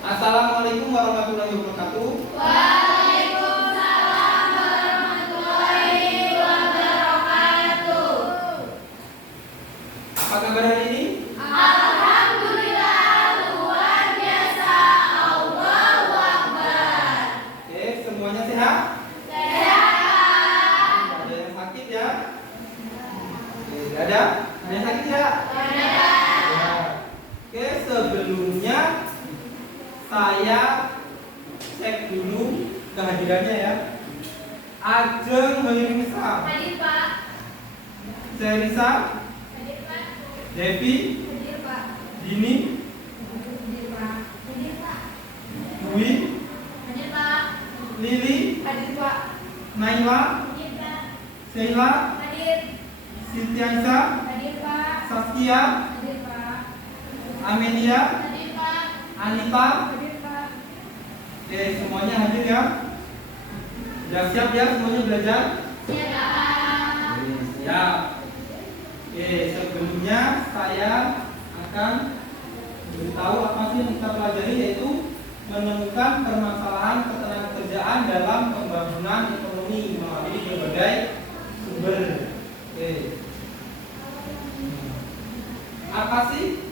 Assalamualaikum warahmatullahi wabarakatuh. Waalaikumsalam warahmatullahi wabarakatuh. Apa kabar hari ini? Alhamdulillah luar biasa. Allahu Akbar. Oke, semuanya sehat? Sehat. Tidak ada yang sakit ya? Oke, tidak ada? Ada yang sakit ya? Ada. Ya. Oke, sebelumnya saya cek dulu kehadirannya ya. Ajeng Hoirunisa, Hadir Pak. Cerisa, Hadir Pak. Devi, Hadir Pak. Dini, Hadir Pak. Hadir Pak. Dwi, Hadir Pak. Lili, Hadir Pak. Naila, Hadir Pak. Sheila, Hadir. Sintiaisa, Hadir Pak. Saskia, Hadir Pak. Amelia, Hadir Pak. Anita. Hadir Pak. Oke, semuanya hadir ya. Sudah siap ya semuanya belajar? Siap. Siap. Oke, sebelumnya saya akan beritahu apa sih yang kita pelajari, yaitu menemukan permasalahan ketenagakerjaan dalam pembangunan ekonomi melalui berbagai sumber. Oke. Apa sih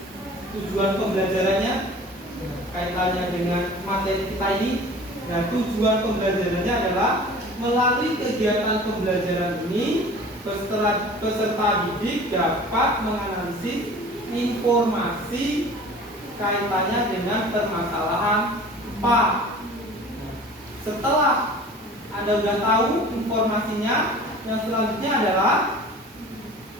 tujuan pembelajarannya? Kaitannya dengan materi kita ini. Nah, tujuan pembelajarannya adalah melalui kegiatan pembelajaran ini peserta didik dapat menganalisis informasi kaitannya dengan permasalahan apa. Setelah Anda sudah tahu informasinya, yang selanjutnya adalah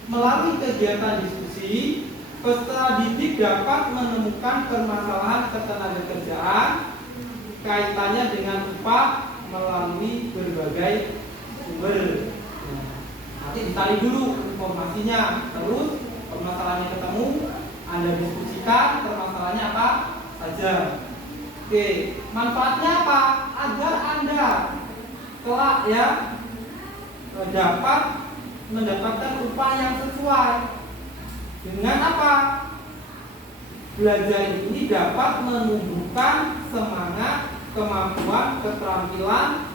melalui kegiatan diskusi peserta didik dapat menemukan permasalahan ketenagakerjaan kaitannya dengan upah melalui berbagai sumber. Nanti dicari dulu informasinya, terus permasalahannya ketemu, Anda diskusikan permasalahannya apa saja. Oke, manfaatnya apa? Agar Anda kelak ya dapat mendapatkan upah yang sesuai. Dengan apa? Belajar ini dapat menumbuhkan semangat, kemampuan, keterampilan.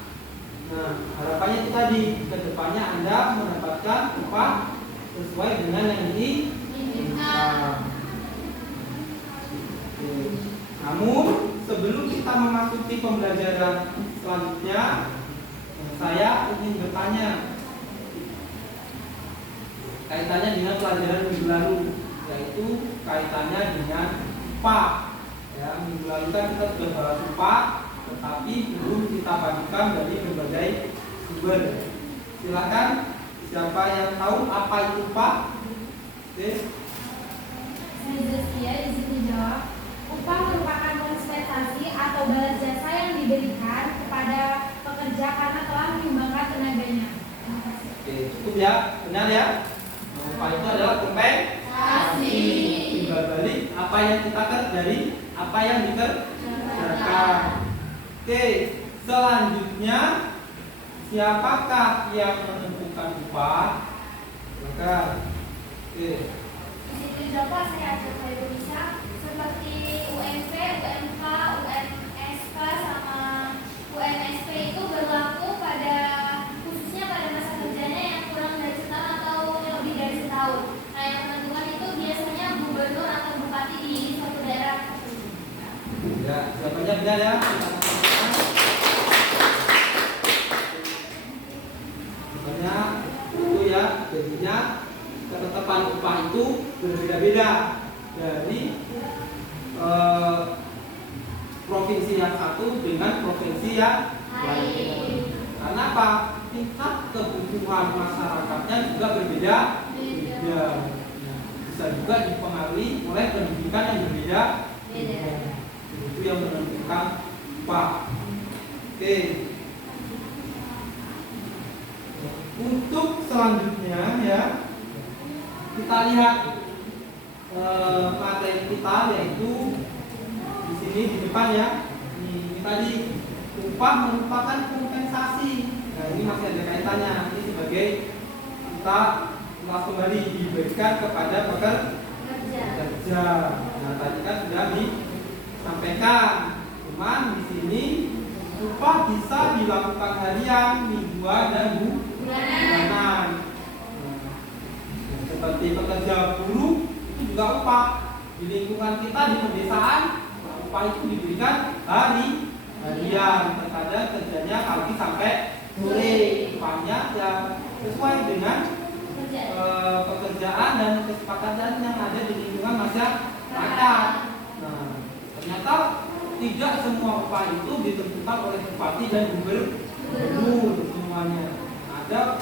Nah, harapannya itu tadi, kedepannya Anda mendapatkan upah sesuai dengan yang diinginkan. Namun, sebelum kita memasuki pembelajaran selanjutnya, saya ingin bertanya kaitannya dengan pelajaran minggu lalu, yaitu kaitannya dengan upah. Ya, minggu lalu kan kita sudah bahas upah, tetapi belum kita bagikan dari berbagai sumber. Silakan, siapa yang tahu apa itu upah? Oke. Saya Zaskia, di sini jawab. Upah merupakan kompensasi atau balas jasa yang diberikan kepada pekerja karena telah menyumbangkan tenaganya. Oke, cukup ya, benar ya. Upah itu adalah kompensasi, timbal balik apa yang kita dari apa yang dikerjakan. Oke, selanjutnya siapakah yang menentukan upah? Maka, oke. Di situ jawab saya ajak saya bisa seperti UMP, UMK, UMSK sama UMSP itu berlaku pada khususnya pada masa kerjanya yang kurang dari setahun atau yang lebih dari setahun. Nah, yang menentukan itu biasanya gubernur atau bupati di suatu daerah. Ya, jawabannya benar ya. Banyak itu ya, jadinya ketetapan upah itu berbeda-beda dari provinsi yang satu dengan provinsi yang lain. Karena apa? Tingkat kebutuhan masyarakatnya juga berbeda. Bisa juga dipengaruhi oleh pendidikan yang berbeda. Itu yang menentukan upah. Oke. Untuk selanjutnya ya, kita lihat materi kita, yaitu di sini di depan ya. Ini tadi upah merupakan kompensasi. Nah, ini masih ada kaitannya. Ini sebagai kita ulas kembali diberikan kepada pekerja. Nah, tadi kan sudah disampaikan teman-teman, di sini upah bisa dilakukan harian, mingguan, dan bulanan. Nah, seperti pekerja buruh itu juga upah. Di lingkungan kita di pedesaan, upah itu diberikan harian. Terkadang kerjanya pagi sampai sore. Upahnya ya sesuai dengan pekerjaan dan kesepakatan yang ada di lingkungan masyarakat. Nah, ternyata tidak semua upah itu ditentukan oleh bupati dan gubernur semuanya. Ada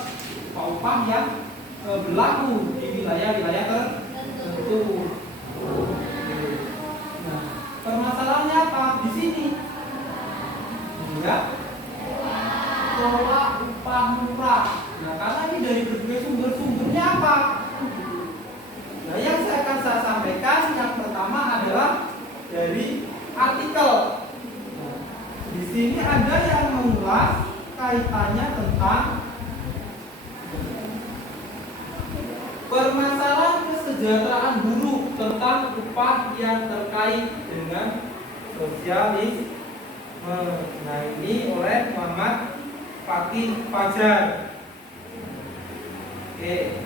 upah-upah yang berlaku di wilayah-wilayah tertentu. Nah, permasalahannya apa di sini? Ya, pola upah murah. Nah, karena ini dari berbagai sumbernya apa? Nah, yang akan saya sampaikan yang pertama adalah dari artikel. Nah, di sini ada yang mengulas kaitannya tentang permasalahan kesejahteraan buruh tentang upah yang terkait dengan sosialisme. Nah, ini oleh Muhammad Fakih Fajar. Oke.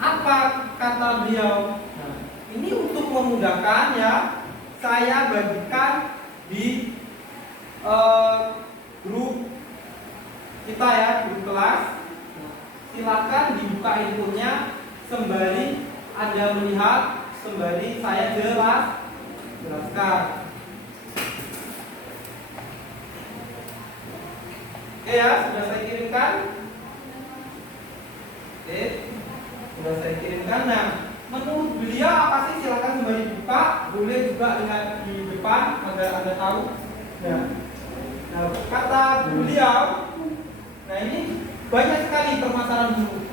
Apa kata beliau? Nah, ini untuk memudahkan ya, saya bagikan di grup kita ya, grup kelas. Silakan dibuka infonya sembari Anda melihat, sembari saya jelaskan. Oke ya, sudah saya kirimkan. Oke, sudah saya kirimkan. Nah, menurut beliau apa sih? Silakan sembari dibuka. Boleh juga lihat di depan agar Anda tahu. Nah, kata beliau, nah ini banyak sekali permasalahan buruh.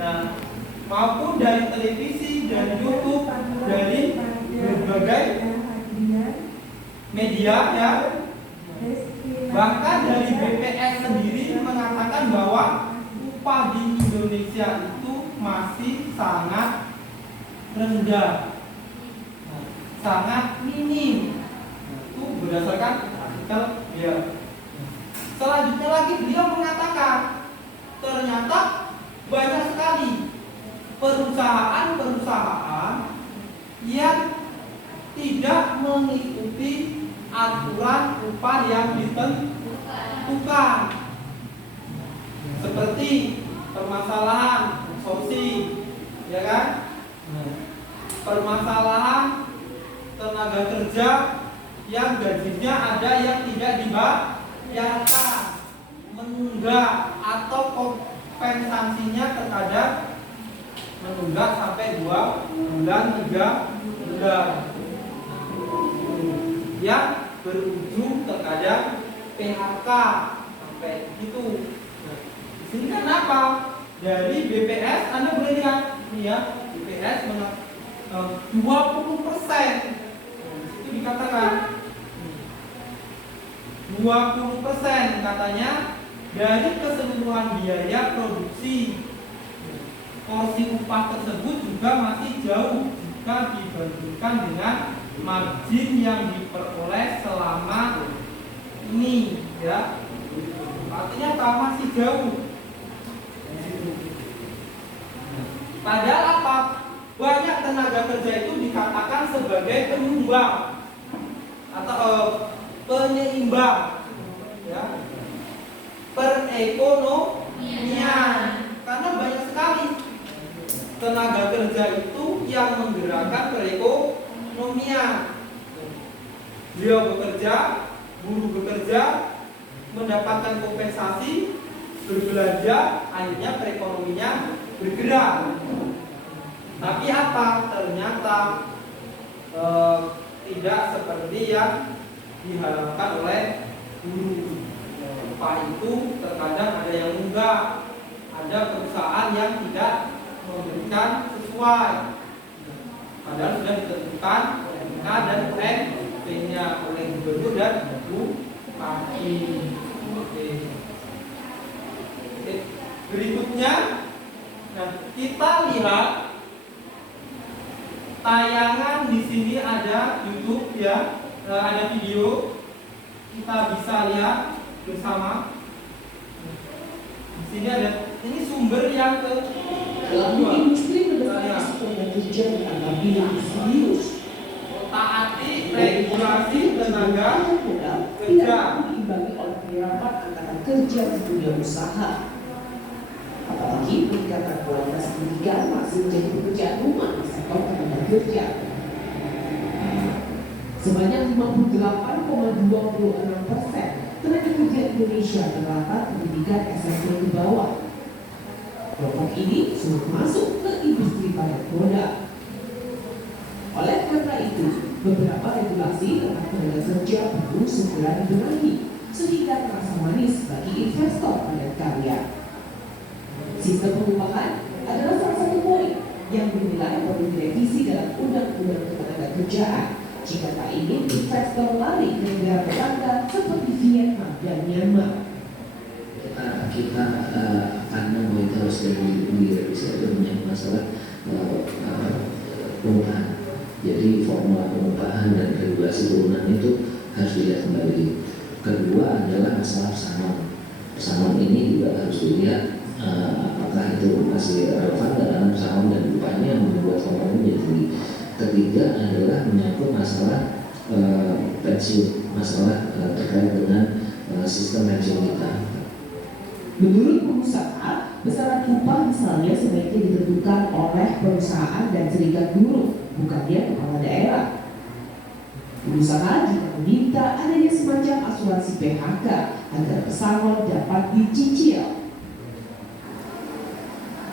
Nah, maupun dari televisi, dari YouTube, dari berbagai media ya. Bahkan dari BPS sendiri mengatakan bahwa upah di Indonesia itu masih sangat rendah, sangat minim. Itu berdasarkan artikel dia. Selanjutnya lagi beliau mengatakan ternyata banyak sekali perusahaan-perusahaan yang tidak mengikuti aturan upah yang ditentukan, seperti permasalahan outsourcing, ya kan? Permasalahan tenaga kerja yang gajinya ada yang tidak dibayarkan, menunggak atau kompensasinya terkadang menunggak sampai 2 bulan, 3 bulan, yang berujung terkadang PHK sampai gitu. Nah, di sini kan apa? Dari BPS Anda boleh lihat ini ya, BPS 20%. Itu dikatakan 20% katanya dari keseluruhan biaya produksi. Porsi upah tersebut juga masih jauh jika dibandingkan dengan margin yang diperoleh selama ini ya. Artinya apa? Masih jauh. Padahal apa? Banyak tenaga kerja itu dikatakan sebagai penyumbang atau penyeimbang ya, perekonomian. Karena banyak sekali tenaga kerja itu yang menggerakkan perekonomian. Beliau bekerja, buruh bekerja, mendapatkan kompensasi, berbelanja, akhirnya perekonomian bergerak. Tapi apa? Ternyata tidak seperti yang diharapkan oleh buruh. Upah itu terkadang ada yang enggak, ada perusahaan yang tidak memberikan sesuai, padahal sudah ditentukan oleh MK dan UMP-nya, oleh gubernur dan bupati. Oke. Berikutnya, nah kita lihat tayangan di sini ada YouTube ya. ada video, kita bisa lihat bersama. Di sini ada, ini sumber yang Pelaku industri mendesak tenaga kerja dianggap bilang serius. taati regulasi tenaga tidak kerja. diimbangi oleh penyerapan antara kerja dan dunia usaha. Apalagi peningkatan kualitas pendidikan masih menjadi pekerjaan rumah di sektor tenaga kerja. Sebanyak 58,26% tenaga kerja Indonesia terdapat pendidikan SMP ke bawah. Kelompok ini sulit masuk ke industri padat modal. Oleh karena itu, beberapa regulasi tentang tenaga kerja perlu segera dibenahi sehingga terasa manis bagi investor padat karya. Sistem pengupahan adalah salah satu poin yang dinilai perlu direvisi dalam Undang-Undang Ketenagakerjaan jika tak ingin investor lari ke negara tetangga seperti Vietnam dan Myanmar. Kita karena itu harus direvisi itu menyangkut masalah pengupahan. Jadi formula pengupahan dan regulasi turunan itu harus dilihat kembali. Kedua adalah masalah pesangon. Pesangon ini juga harus dilihat apakah itu masih relevan dalam pesangon dan upahnya yang membuat formula menjadi tinggi. Ketiga adalah menyangkut masalah pensiun, masalah terkait dengan sistem pensiun kita. Menurut pengusaha, besaran upah misalnya sebaiknya ditentukan oleh perusahaan dan serikat buruh, bukannya kepala daerah. Pengusaha juga meminta adanya semacam asuransi PHK agar pesangon dapat dicicil.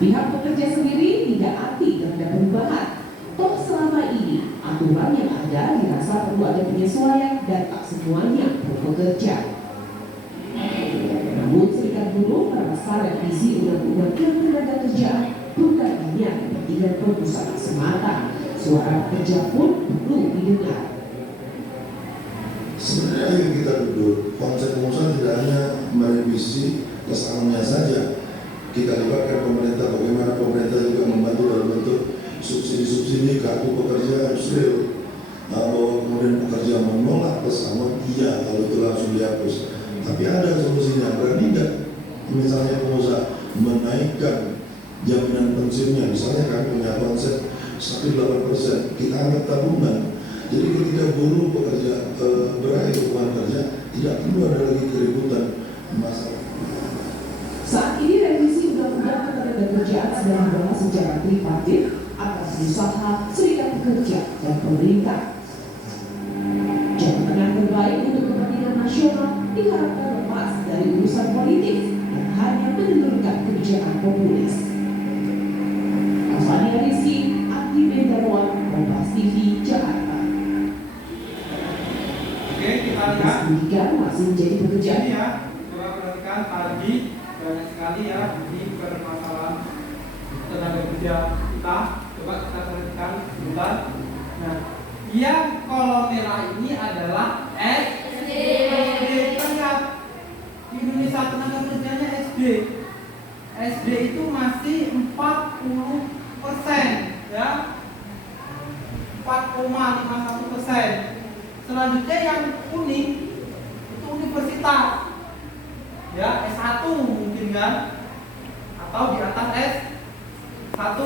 Pihak pekerja sendiri tidak anti terhadap perubahan. Toh selama ini aturan yang ada dirasa perlu ada penyesuaian dan tak semuanya pro pekerja. Namun serikat buruh merasa revisi Undang-Undang Ketenagakerjaan bukan hanya kepentingan perusahaan semata, suara pekerja pun perlu didengar. Sebenarnya yang kita duduk, konsep pengusaha tidak hanya merevisi pesangonnya saja. Kita libatkan pemerintah, bagaimana pemerintah juga membantu dalam bentuk subsidi-subsidi kartu pekerja Yusril. Bahwa kemudian pekerja menolak pesangon, iya kalau itu langsung dihapus. Tapi ada solusinya, berani tidak? Misalnya pengusaha menaikkan jaminan pensiunnya, misalnya kami punya konsep 1,8%, kita anggap tabungan. Jadi ketika buruh pekerja berakhir hubungan kerja, tidak perlu ada lagi keributan masalah. Saat ini revisi Undang-Undang Ketenagakerjaan sedang dibahas secara tripartit antara pengusaha, serikat pekerja, dan pemerintah. Jalan tengah terbaik untuk kepentingan nasional diharapkan lepas dari urusan politik yang hanya menelurkan kebijakan populis. Afani Rizky, Andi Bendarwan, Kompas TV, Jakarta. Oke, kita lihat. Pendidikan masih menjadi pekerjaan. Ini ya, coba perhatikan tadi banyak sekali ya di permasalahan tenaga kerja kita. Coba kita perhatikan sebentar. Nah, yang kolom merah ini adalah SD. Ingat, di Indonesia tenaga kerjanya SD. SD itu masih 40% ya, 4,51%. Selanjutnya yang kuning itu universitas ya, S1 mungkin kan, atau di atas S1.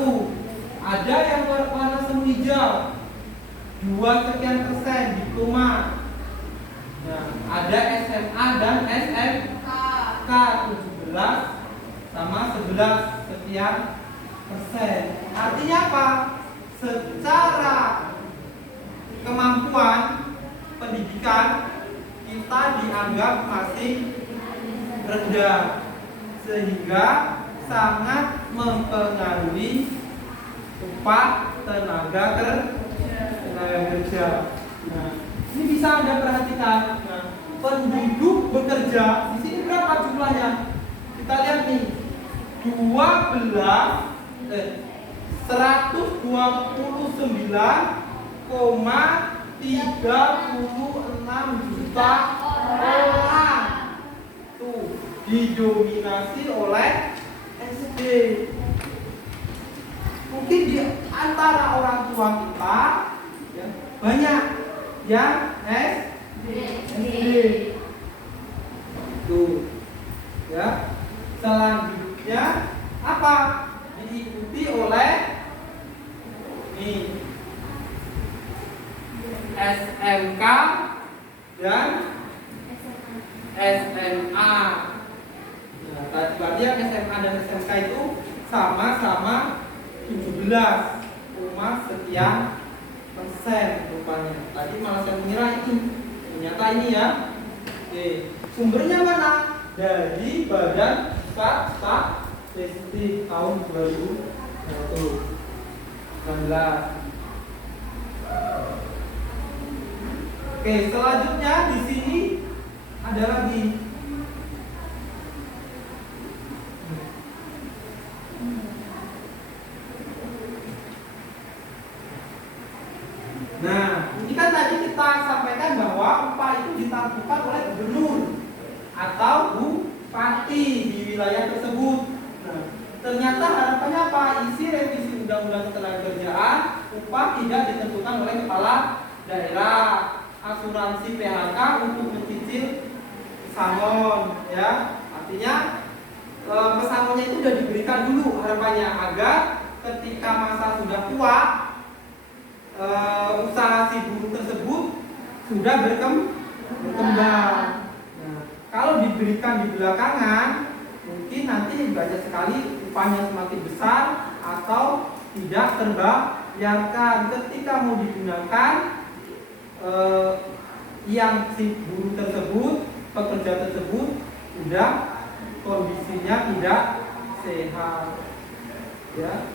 Ada yang warna semu hijau 2% diploma. Nah, ada SMA dan SMK 17 sama 11 sekian persen. Artinya apa? Secara kemampuan pendidikan kita dianggap masih rendah, sehingga sangat mempengaruhi upah tenaga kerja. Nah, ini bisa Anda perhatikan. Nah, penduduk bekerja di sini berapa jumlahnya? Kita lihat nih, 129,36 juta orang. Tuh, didominasi oleh SD. Mungkin di antara orang tua kita ya, banyak yang SD. Tuh. Ya. Selanjutnya apa? Diikuti oleh nih SMK dan SMA. Nah, berarti yang SMA dan SMK itu sama-sama 17,sekian persen rupanya. Tadi malah saya mengira itu, ternyata ini ya. Oke, sumbernya mana? Dari Badan Pusat Statistik tahun 2019. Oke, selanjutnya di sini ada lagi. Nah, ini kan tadi kita sampaikan bahwa upah itu ditentukan oleh gubernur atau bupati di wilayah tersebut. Nah, ternyata harapannya apa? Isi revisi Undang-Undang Ketenagakerjaan, upah tidak ditentukan oleh kepala daerah, asuransi PHK untuk mencicil pesangon, ya. Artinya pesangonnya itu sudah diberikan dulu harapannya agar ketika masa sudah tua, usaha si buruh tersebut sudah berkembang. Nah, kalau diberikan di belakangan, mungkin nanti banyak sekali upahnya semakin besar atau tidak terbayarkan. Ketika mau digunakan, yang si buruh tersebut, pekerja tersebut sudah kondisinya tidak sehat. Ya,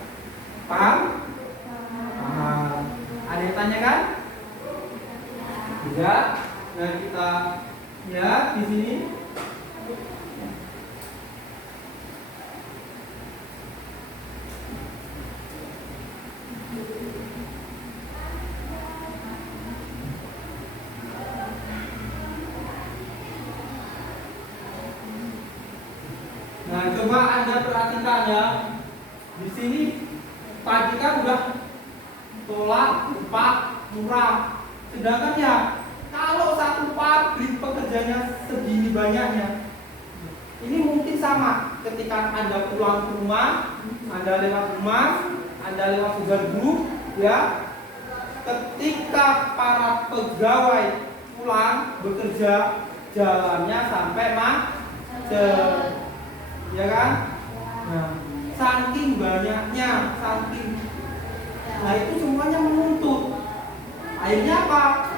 paham? Paham. Ada yang tanya kan? Tidak. Nah, kita lihat di sini. Nah, coba Anda perhatikan ya. Di sini tadi kan udah tolak upah murah. Sedangkan ya kalau satu pabrik pekerjanya segini banyaknya, ini mungkin sama ketika Anda pulang ke rumah, Anda lewat rumah, Anda lewat Sugar Group, ya. Ketika para pegawai pulang bekerja, jalannya sampai macet, ya kan? Nah, saking banyaknya, nah itu semuanya menuntut. Akhirnya apa?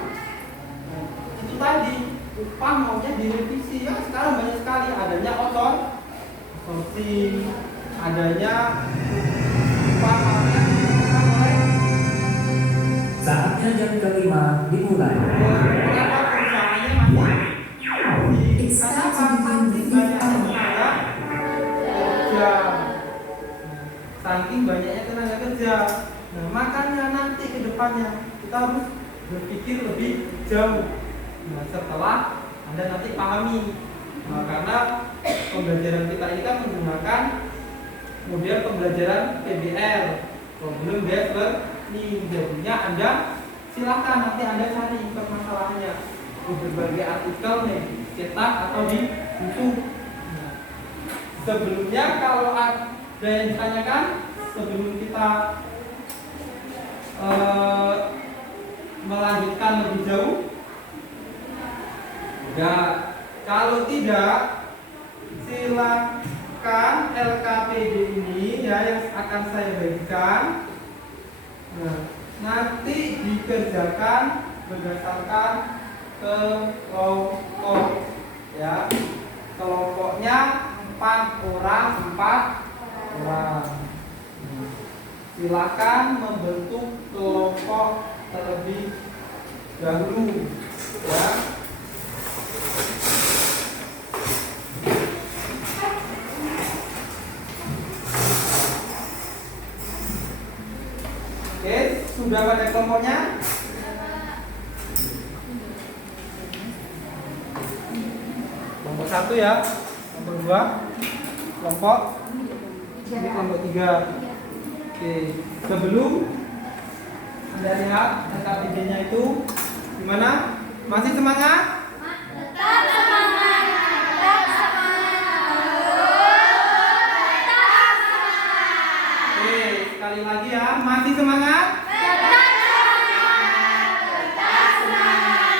Nah, itu tadi upah maunya direvisi. Ya sekarang banyak sekali adanya outsourcing, adanya upah maunya ditentukan oleh. Saatnya jam kelima dimulai. Kenapa perusahaannya masih karena saking banyaknya kerja, saking banyaknya tenaga kerja. Nah, makanya nanti ke depannya kita harus berpikir lebih jauh. Nah, setelah Anda nanti pahami, karena pembelajaran kita ini kan menggunakan model pembelajaran PBL, problem based learning. Jadinya Anda silahkan nanti Anda cari permasalahannya di berbagai artikel nih, cetak atau di buku. Nah, sebelumnya kalau ada yang ditanyakan sebelum kita melanjutkan lebih jauh? Ya, kalau tidak, silakan LKPD ini ya yang akan saya bagikan. Nah, nanti dikerjakan berdasarkan kelompok, ya. Kelompoknya 4 orang. Silakan membentuk kelompok terlebih dahulu, ya. Oke, sudah pada kelompoknya? Kelompok 1 ya, kelompok 2, kelompok ini kelompok 3. Oke, sebelum Anda lihat LKPD-nya itu, Gimana? Masih semangat? Tetap semangat. Tetap semangat. Tetap semangat. Oke, sekali lagi ya. Masih semangat? Tetap semangat. Tetap semangat.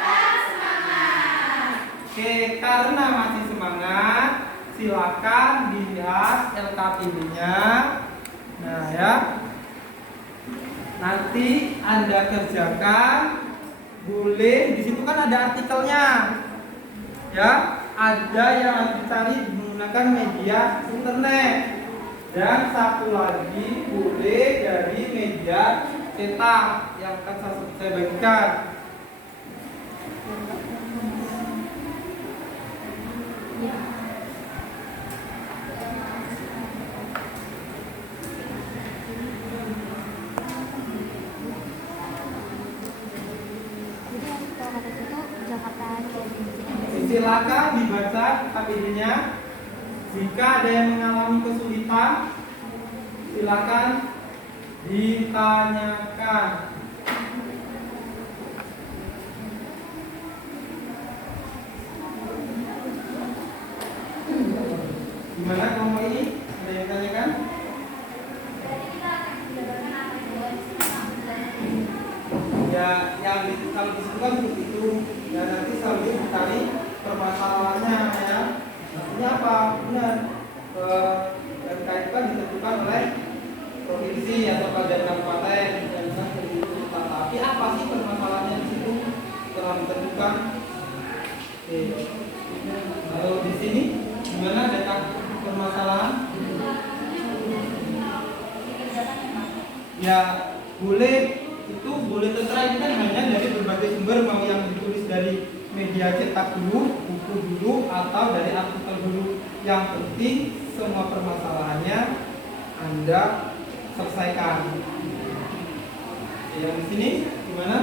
Tetap semangat. Oke, karena masih semangat, silakan dilihat LKPD-nya. Nah ya, nanti Anda kerjakan, boleh di situ kan ada artikelnya, ya. Ada yang harus dicari menggunakan media internet, dan satu lagi boleh dari media cetak yang akan saya bagikan. Silakan dibaca KPD-nya. Jika ada yang mengalami kesulitan, silakan ditanyakan. Gimana kelompok ini? Ada yang tanyakan? Berarti kita akan menjabarkan apa yang ada di sini. Ya, yang kalau disebutkan seperti itu, ya nanti selalu dicari permasalahannya ya. Maksudnya apa? Benar. MK itu kan ditentukan oleh provinsi atau badan kabupaten dan seperti itu. Tapi apa sih permasalahannya di situ telah ditentukan? Oke. Kalau di sini gimana data permasalahan? Ya boleh, itu boleh terserah, ini kan hanya dari berbagai sumber, mau yang ditulis dari media cetak dulu, buku dulu, atau dari artikel dulu. Yang penting semua permasalahannya Anda selesaikan. Yang di sini gimana?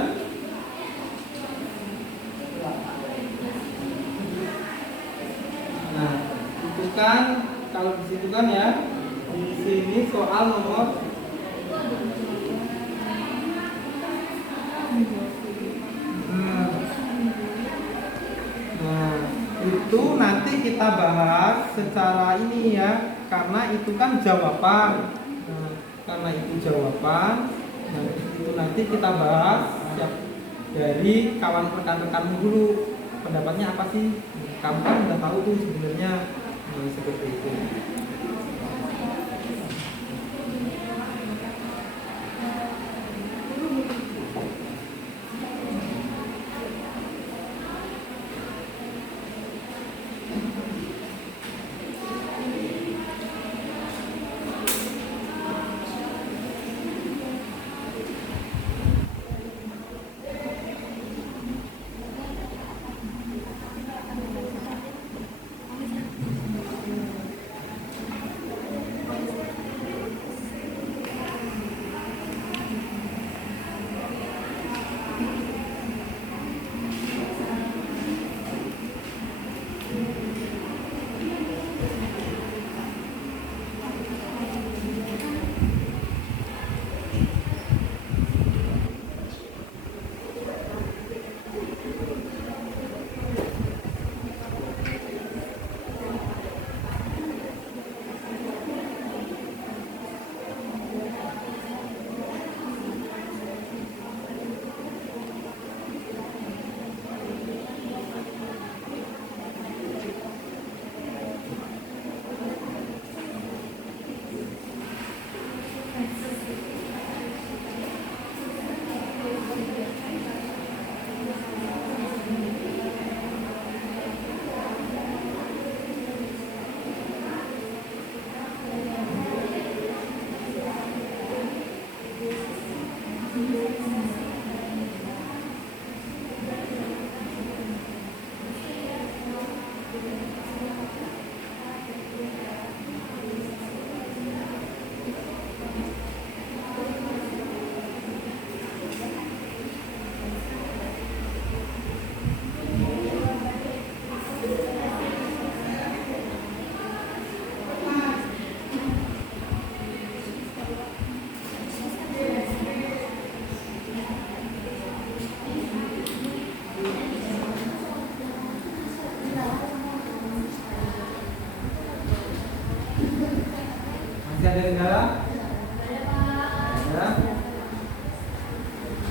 Nah, itu kan kalau di situ kan ya, di sini soal nomor Nah, itu nanti kita bahas secara ini ya, karena itu kan jawaban. Nah, karena itu jawaban, nah, itu nanti kita bahas ya, dari kawan rekan-rekanmu dulu, pendapatnya apa sih? Kamu kan udah tahu tuh sebenarnya, nah, seperti itu.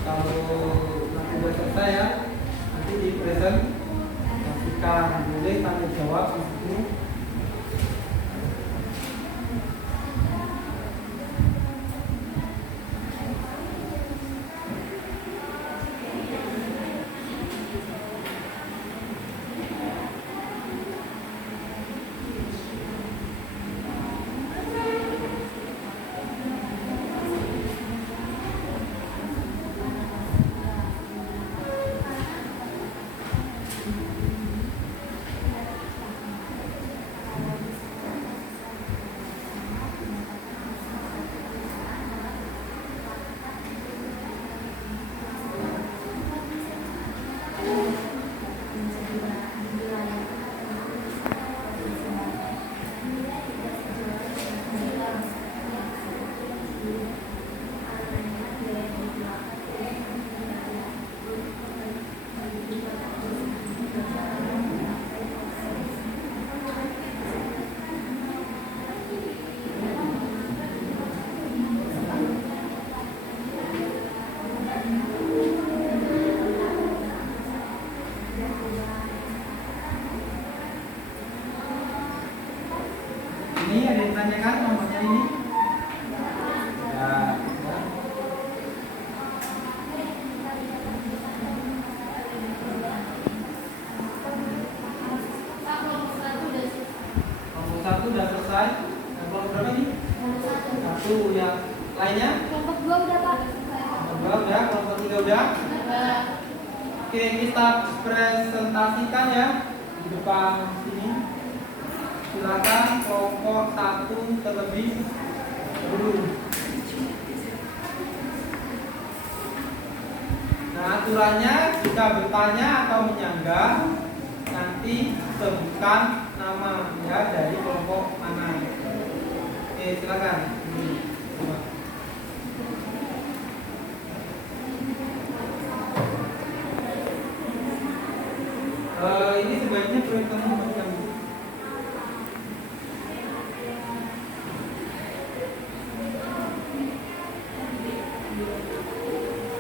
kalau nanti udah selesai ya, nanti di presentasikan, boleh tanya jawab di situ. Ini ada yang tanyakan nomornya ini? Ya, ya. Kelompok 1 udah selesai. Yang kelompok berapa nih? 1. Yang lainnya? Kelompok 2 udah Pak. Kelompok 2 udah, kelompok 3 udah. Oke, kita presentasikan ya di depan sini. Silakan kelompok 1 terlebih dahulu. Nah, aturannya jika bertanya atau menyanggah nanti sebutkan nama ya dari kelompok mana. Oke, silakan. Ini sebaiknya proyektornya dimatikan.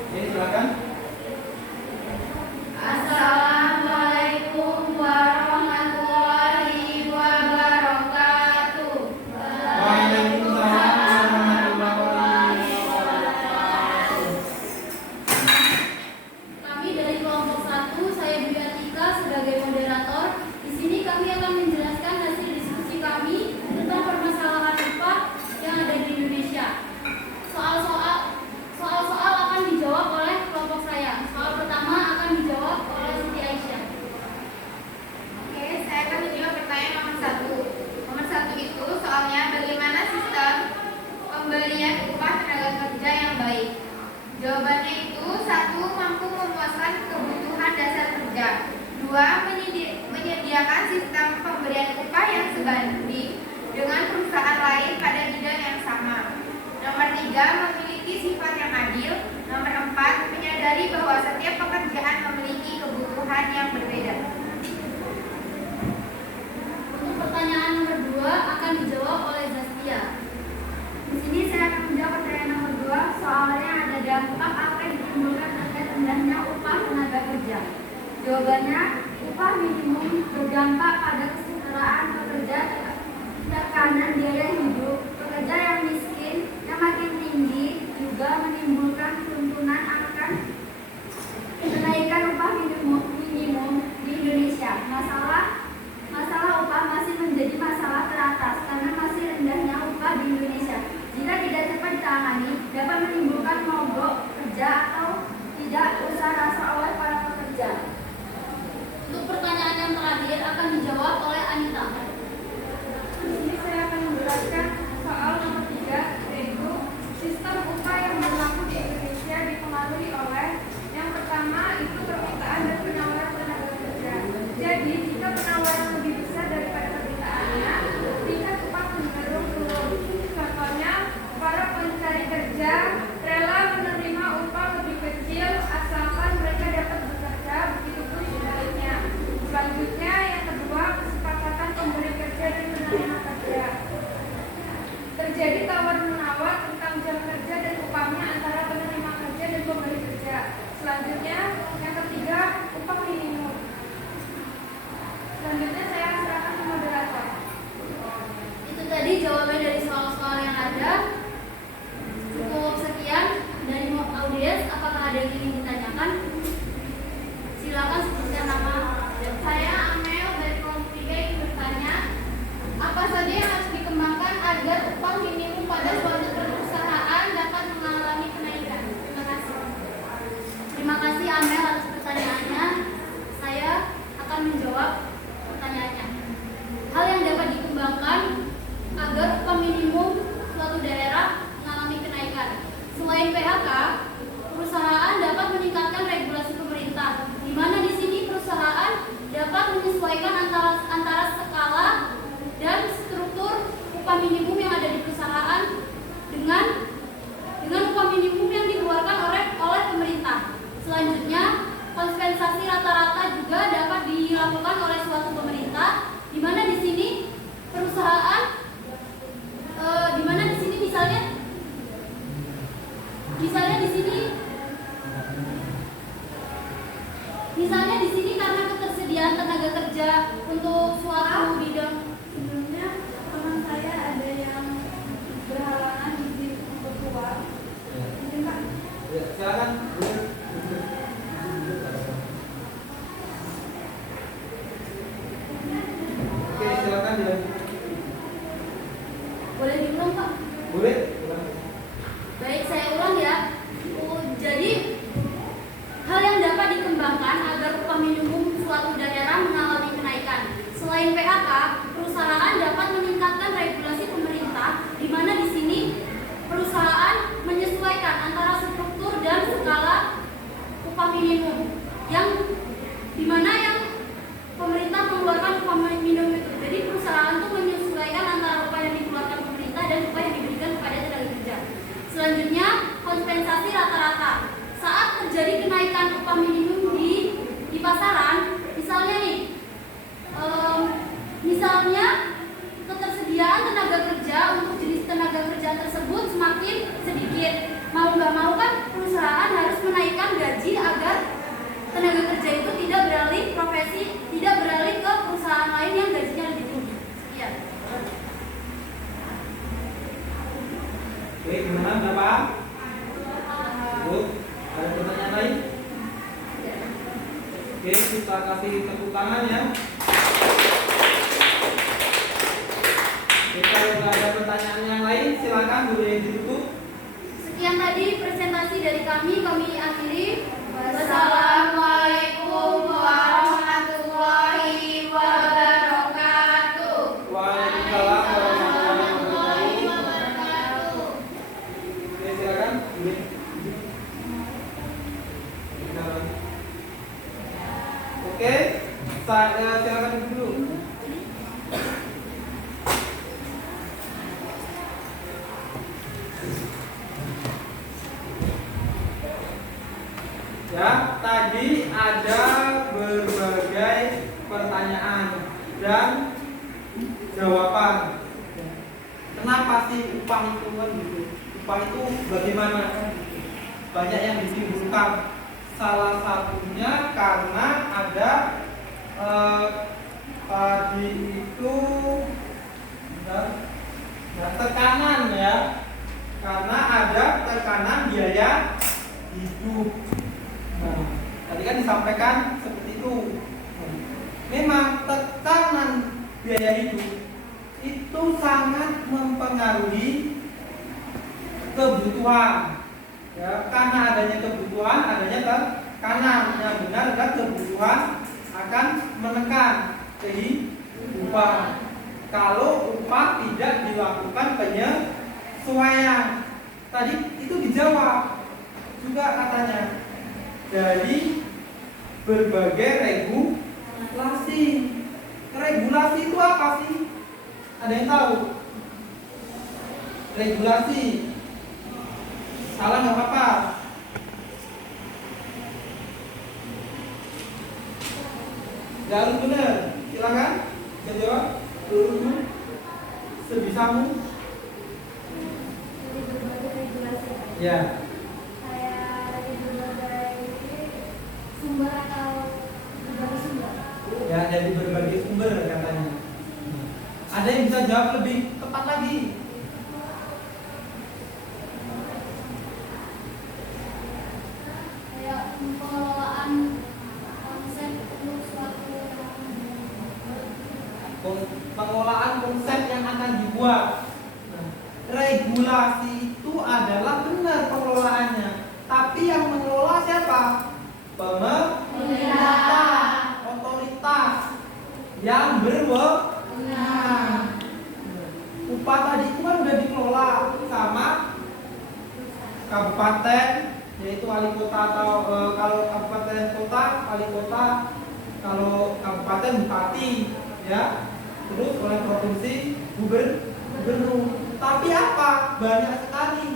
Oke, silakan. Assalamualaikum warahmatullahi wabarakatuh. Waalaikumsalam warahmatullahi wabarakatuh. Kami dari kelompok 1, saya Dwi Atika sebagai moderator. Di sini kami akan menjelaskan hasil diskusi kami tentang permasalahan upah yang ada di Indonesia. Soal-soal akan dijawab oleh kelompok saya. Soal pertama akan dijawab oleh Siti Aisyah. Oke, saya akan menjawab pertanyaan nomor 1. Nomor 1 itu soalnya bagaimana sistem pembelian upah tenaga kerja yang baik. Jawabannya itu 1. Mampu memuaskan kebutuhan dasar kerja. 2. Menyediakan sistem pemberian upah yang sebanding dengan perusahaan lain pada bidang yang sama. Nomor 3. Memiliki sifat yang adil. Nomor 4. Menyadari bahwa setiap pekerjaan memiliki kebutuhan yang berbeda. Untuk pertanyaan nomor 2 akan dijawab oleh Zastia. Di sini saya akan menjawab pertanyaan nomor 2. Soalnya ada dampak apa yang ditimbulkan akan rendahnya upah tenaga kerja. Jawabannya, upah minimum berdampak pada kesejahteraan pekerja, tekanan biaya hidup. Pekerja yang miskin yang makin tinggi juga menimbulkan tuntunan akan kenaikan upah minimum di Indonesia. Masalah upah masih menjadi masalah teratas karena masih rendahnya upah di Indonesia. Jika tidak cepat ditangani, dapat menimbulkan mogok kerja atau tidak usah rasa oleh para pekerja. Untuk pertanyaan yang terakhir akan dijawab oleh Anita. Di sini saya akan menjelaskan soal nomor 3, yaitu sistem upah yang berlaku di Indonesia dipengaruhi oleh yang pertama itu permintaan dan penawaran tenaga kerja. Jadi jika penawaran lebih besar daripada permintaannya, tingkat upah cenderung turun. Contohnya, para pencari kerja rela menerima upah lebih kecil asalkan mereka dapat bekerja, begitupun sebaliknya. Selanjutnya, yang kedua, kesepakatan pemberi kerja dan penerima kerja. kasih Amel atas pertanyaannya. Saya akan menjawab pertanyaannya. Hal yang dapat dikembangkan agar upah minimum suatu daerah mengalami kenaikan. Selain PHK, perusahaan dapat meningkatkan regulasi pemerintah, di mana di sini perusahaan dapat menyesuaikan antara skala dan struktur upah minimum yang ada di perusahaan dengan upah minimum yang dikeluarkan oleh pemerintah. Selanjutnya, kompensasi rata-rata juga dapat dilakukan oleh suatu pemerintah, di mana di sini perusahaan, di mana di sini misalnya di sini karena ketersediaan tenaga kerja untuk suatu bidang. Sebelumnya teman saya ada yang berhalangan izin untuk keluar. Mungkin Pak. Ya, silakan. Oke, silakan ya. Boleh diulang, Pak? Boleh? Baik, saya ulang ya. Jadi, hal yang dapat dikembangkan agar upah minimum suatu daerah mengalami kenaikan. Selain PHK, perusahaan dapat meningkatkan regulasi pemerintah, di mana di sini perusahaan menyesuaikan antara struktur dan skala upah minimum, yang di mana yang pemerintah mengeluarkan upah minimum itu. Jadi perusahaan itu menyesuaikan antara upah yang dikeluarkan pemerintah dan upah yang diberikan kepada tenaga kerja. Selanjutnya, kompensasi rata-rata. Saat terjadi kenaikan upah minimum di pasaran, misalnya nih, misalnya ketersediaan tenaga kerja untuk jenis tenaga kerja tersebut semakin sedikit. Mau nggak mau kan perusahaan harus menaikkan gaji agar tenaga kerja itu tidak beralih ke perusahaan lain yang gajinya lebih tinggi. Sekian. Oke, gimana Bapak? Cukup? Ada pertanyaan lain? Oke, kita kasih tepuk tangan ya. Oke, kalau nggak ada pertanyaan yang lain, silakan boleh ditutup. Sekian tadi presentasi dari kami akhiri. Wassalamualaikum warahmatullahi wabarakatuh. Waalaikumsalam warahmatullahi wabarakatuh. Oke, silakan. Oke, silakan dulu. Ya, tadi ada berbagai pertanyaan dan jawaban. Kenapa sih upah itu kan gitu? Upah itu bagaimana? Banyak yang ditimbulkan. Salah satunya karena ada tadi itu tekanan ya, karena ada tekanan biaya hidup. Nah, tadi kan disampaikan seperti itu. Memang tekanan biaya hidup itu sangat mempengaruhi kebutuhan. Ya, karena adanya kebutuhan, adanya tekanan. Yang benar adalah kebutuhan akan menekan kehidupan. Kalau upah tidak dilakukan penyesuaian, tadi itu dijawab juga katanya dari berbagai regulasi. Regulasi itu apa sih? Ada yang tahu? Regulasi. Salah nggak apa-apa. Nggak harus benar. Silakan jawab dulu sebisamu. Dari berbagai regulasi. Ya. Kayak dari berbagai sumber atau berbagai sumber. Ya, dari berbagai sumber katanya. Ada yang bisa jawab lebih tepat lagi? Kayak pengelolaan konsep untuk suatu Pengelolaan konsep yang akan dibuat. Nah, regulasi itu adalah benar pengelolaannya, tapi yang mengelola siapa? Pemerintah. Otoritas yang berwenang. Upah tadi itu kan udah dikelola sama kabupaten, yaitu wali kota atau kalau kabupaten kota wali kota, kalau kabupaten bupati, ya. Terus oleh provinsi gubernur. Tapi apa? Banyak sekali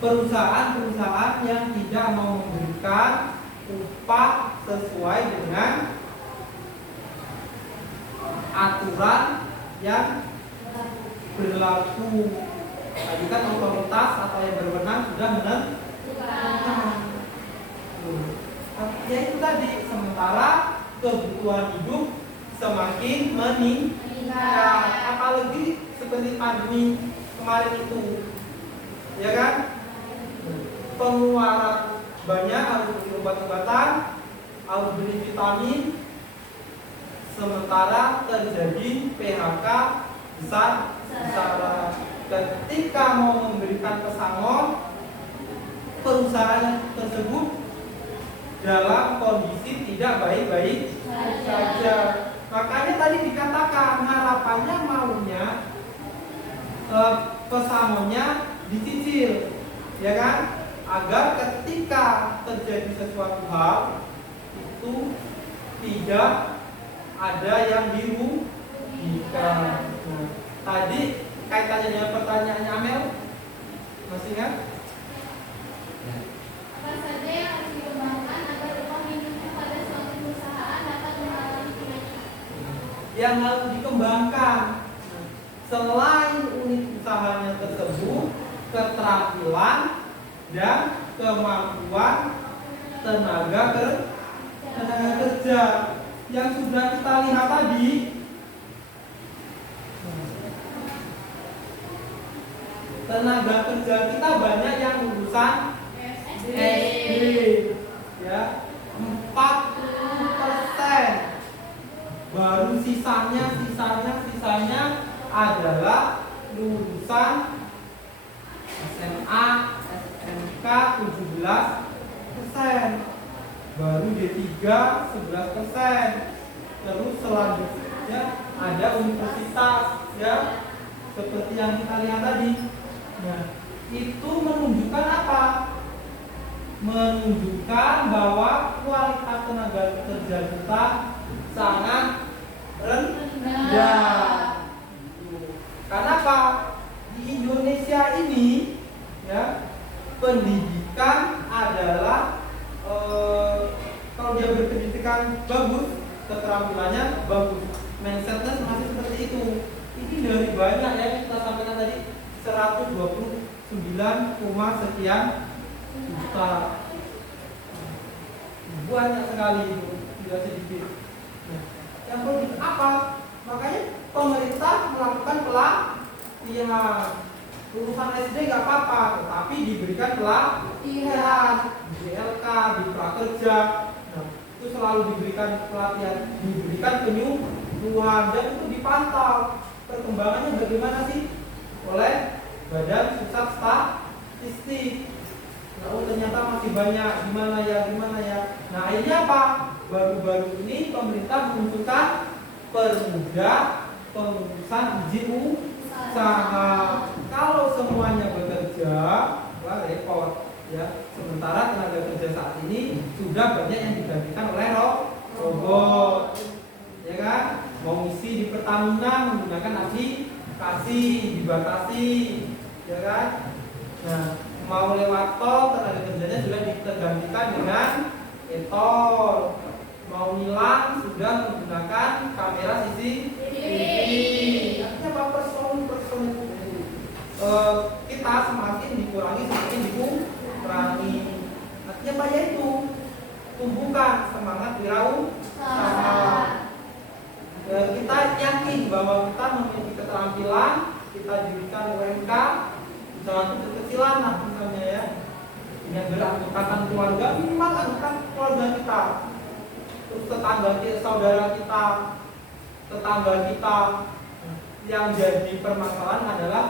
perusahaan-perusahaan yang tidak mau memberikan upah sesuai dengan aturan yang berlaku. Tadi kan otoritas atau yang berwenang sudah menentukan. Ya itu tadi, sementara kebutuhan hidup semakin meningkat, apalagi seperti pandemi kemarin itu, ya kan? Pengeluaran banyak, harus beli obat-obatan, harus beli vitamin, sementara terjadi PHK besar-besaran. Ketika mau memberikan pesangon, perusahaan tersebut dalam kondisi tidak baik-baik saja. Makanya tadi dikatakan harapannya maunya pesangonnya dicicil, ya kan? Agar ketika terjadi sesuatu hal itu tidak ada yang dirugikan. Nah, tadi kaitannya dengan pertanyaannya Amel, masih ingat? Apa saja yang harus dikembangkan agar upah minimum pada suatu perusahaan dapat mengalami kenaikan? Yang harus dikembangkan selain unit usahanya tersebut, keterampilan dan kemampuan tenaga kerja yang sudah kita lihat tadi. Tenaga kerja kita banyak yang lulusan SD, ya, 40%. Baru sisanya adalah lulusan SMA, SMK 17%, baru D3 11%. Terus selanjutnya ada universitas, ya, seperti yang kita lihat tadi. Nah, itu menunjukkan apa? Menunjukkan bahwa kualitas tenaga kerja kita sangat rendah. Karena apa? Di Indonesia ini, ya, pendidikan adalah kalau dia berpendidikan bagus, keterampilannya bagus, mindsetnya masih seperti itu. Ini dari banyak ya kita sampaikan tadi 129, sekian juta. Banyak sekali itu, tidak sedikit. Nah, yang perlu apa? Makanya pemerintah melakukan pelatihan. Lulusan SD gak apa-apa, tetapi diberikan pelatihan di BLK, di prakerja. Nah, itu selalu diberikan pelatihan, diberikan penyuluhan, dan itu dipantau perkembangannya bagaimana sih oleh Badan Pusat Statistik. Nah, oh ternyata masih banyak, gimana ya. Nah, akhirnya apa? Baru-baru ini pemerintah menunjukkan permudah pengurusan izin usaha. Kalau semuanya bekerja, wah repot, ya. Sementara tenaga kerja saat ini sudah banyak yang digantikan oleh robot, ya kan? Mau ngisi di Pertamina menggunakan aplikasi, dibatasi, ya kan? Nah, mau lewat tol, tenaga kerjanya sudah digantikan dengan e-tol. Mau nilang sudah menggunakan kamera CCTV. Artinya apa? Person kita semakin dikurangi, semakin dikurangi. Artinya apa? Yaitu tumbuhkan semangat wirausaha. Kita yakin bahwa kita memiliki keterampilan, kita dirikan UMK, usaha kecil-kecilan lah misalnya, ya, dengan beranggotakan keluarga, minimal anggotakan keluarga kita, terus tetangga kita, saudara kita, tetangga kita. Yang jadi permasalahan adalah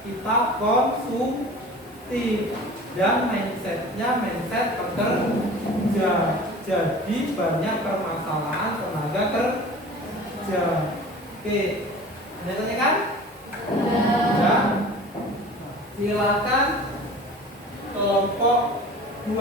kita konsumtif dan mindsetnya mindset pekerja. jadi banyak permasalahan tenaga kerja. Oke, ada tanya kan? Ya. Silakan kelompok 2.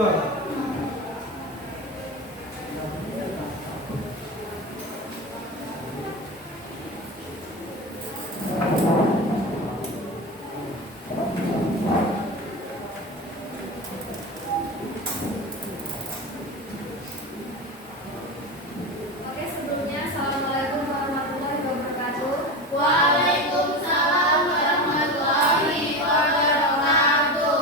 Oke, sebelumnya Assalamualaikum warahmatullahi wabarakatuh. Waalaikumsalam warahmatullahi wabarakatuh.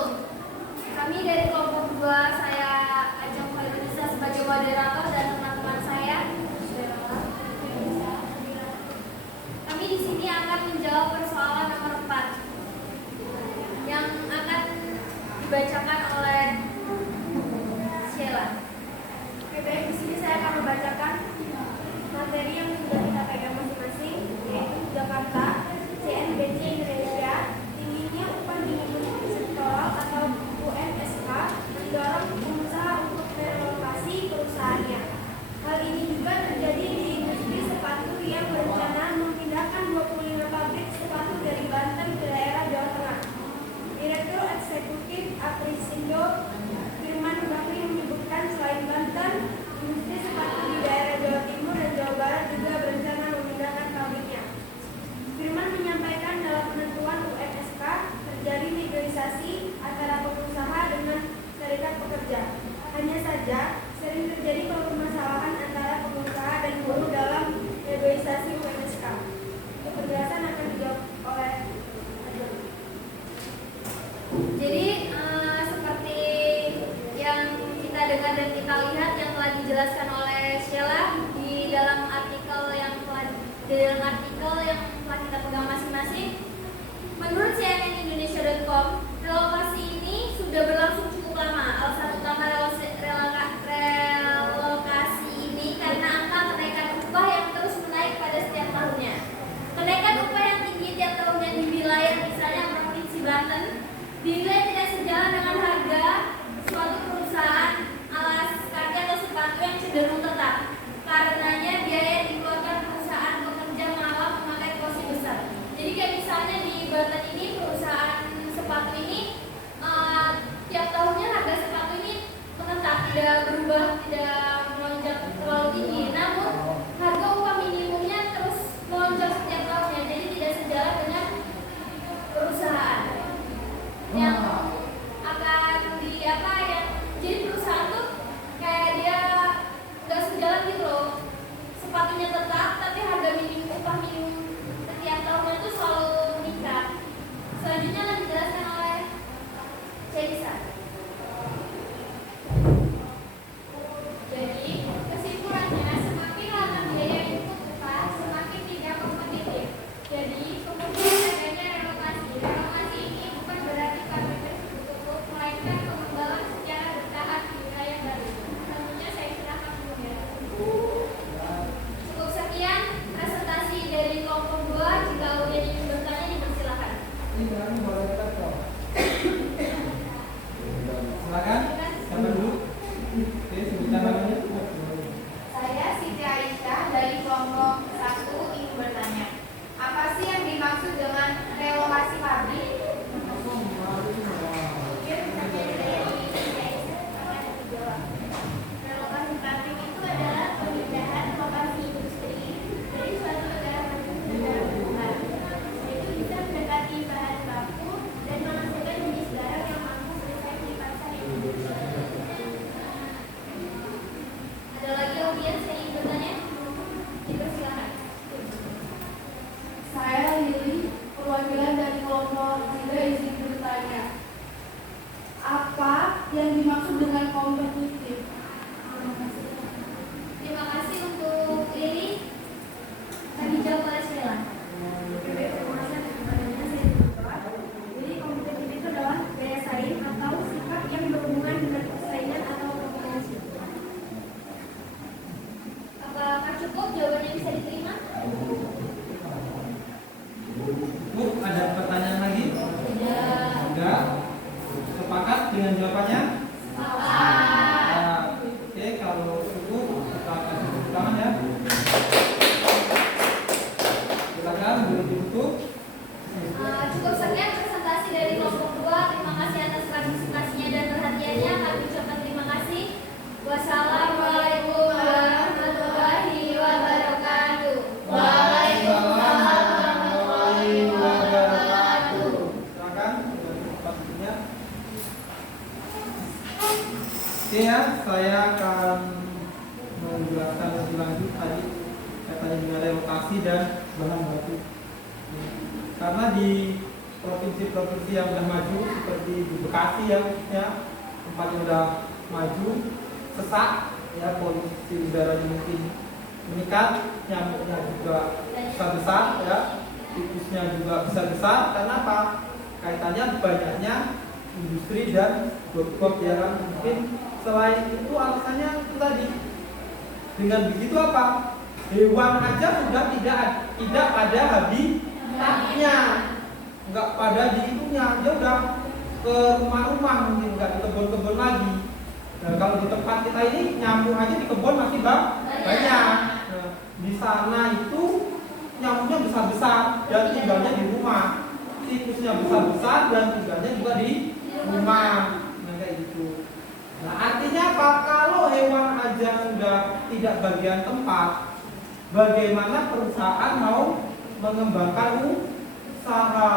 Kami dari kelompok 2, saya Ajeng Khairunisa sebagai moderator dan teman-teman saya. Kami di sini akan menjawab persoalan nomor 4 yang akan dibacakan oleh Sheila. Oke, baik, di sini saya akan membacakan materi yang sudah kita pegang masing-masing, yaitu Jakarta, CNBC Indonesia, tingginya upah minimum sektoral atau UMSK mendorong pengusaha untuk merelokasi perusahaannya. Hal ini juga terjadi di industri sepatu yang berencana memindahkan 25 pabrik sepatu dari Banten ke daerah Jawa Tengah. Direktur Eksekutif Aprisindo Firman Bakri menyebutkan selain Banten, industri sepatu di daerah Jawa Timur dan Jawa Barat juga berencana memindahkan pabriknya. Firman menyampaikan dalam penentuan UMSK terjadi negosiasi antara pengusaha dengan serikat pekerja. Hanya saja sering terjadi permasalahan antara pengusaha dan buruh dalam negosiasi UMSK. Untuk penjelasan akan dijawab oleh Ajeng. Jadi seperti yang kita dengar dan kita lihat yang telah dijelaskan oleh Sheila di dalam artikel yang telah kita pegang masing-masing. Menurut cnnindonesia.com, relokasi ini sudah berlangsung cukup lama. Alasan utama relokasi ini karena angka kenaikan upah yang terus menaik pada setiap tahunnya. Kenaikan upah yang tinggi tiap tahunnya di wilayah misalnya Provinsi Banten dinilai tidak sejalan dengan harga suatu perusahaan alas kaki atau sepatu yang cenderung tetap. Karenanya biaya yang dikeluarkan perusahaan pekerja malah memakai porsi besar. Jadi kayak misalnya di Banten ini perusahaan sepatu ini tiap tahunnya harga sepatu ini menetap, tidak berubah, tidak melonjak terlalu tinggi. Namun harga upah minimumnya terus melonjak setiap tahunnya. Jadi tidak sejalan dengan perusahaan yang akan jadi perusahaan tuh kayak dia nggak sejalan gitu loh, sepatunya tetap tapi harga upah minimum setiap tahunnya tuh selalu meningkat. Selanjutnya akan dijelaskan oleh Celisa. Jadi saya akan menjelaskan lebih lanjut tadi kaitannya dengan relokasi dan bahan baku. Karena di provinsi-provinsi yang sudah maju seperti di Bekasi ya, tempat yang sudah maju, sesak ya, polusi udaranya mungkin meningkat, nyamuknya juga besar-besar ya, tikusnya juga besar-besar. Karena apa? Kaitannya banyaknya industri dan got-got ya kan. Mungkin selain itu alasannya itu tadi. Dengan begitu apa? Hewan aja sudah tidak pada habitatnya, nggak pada di itunya, dia udah ke rumah-rumah, mungkin nggak di kebun-kebun lagi. Nah, kalau di tempat kita ini nyamuk aja di kebun masih banyak. Nah, di sana itu nyamuknya besar-besar dan tinggalnya di rumah. Tikusnya besar-besar dan tinggalnya juga di rumah. Nah, kayak gitu. Nah, artinya apa? Kalau hewan aja sudah tidak bagian tempat, bagaimana perusahaan mau mengembangkan usaha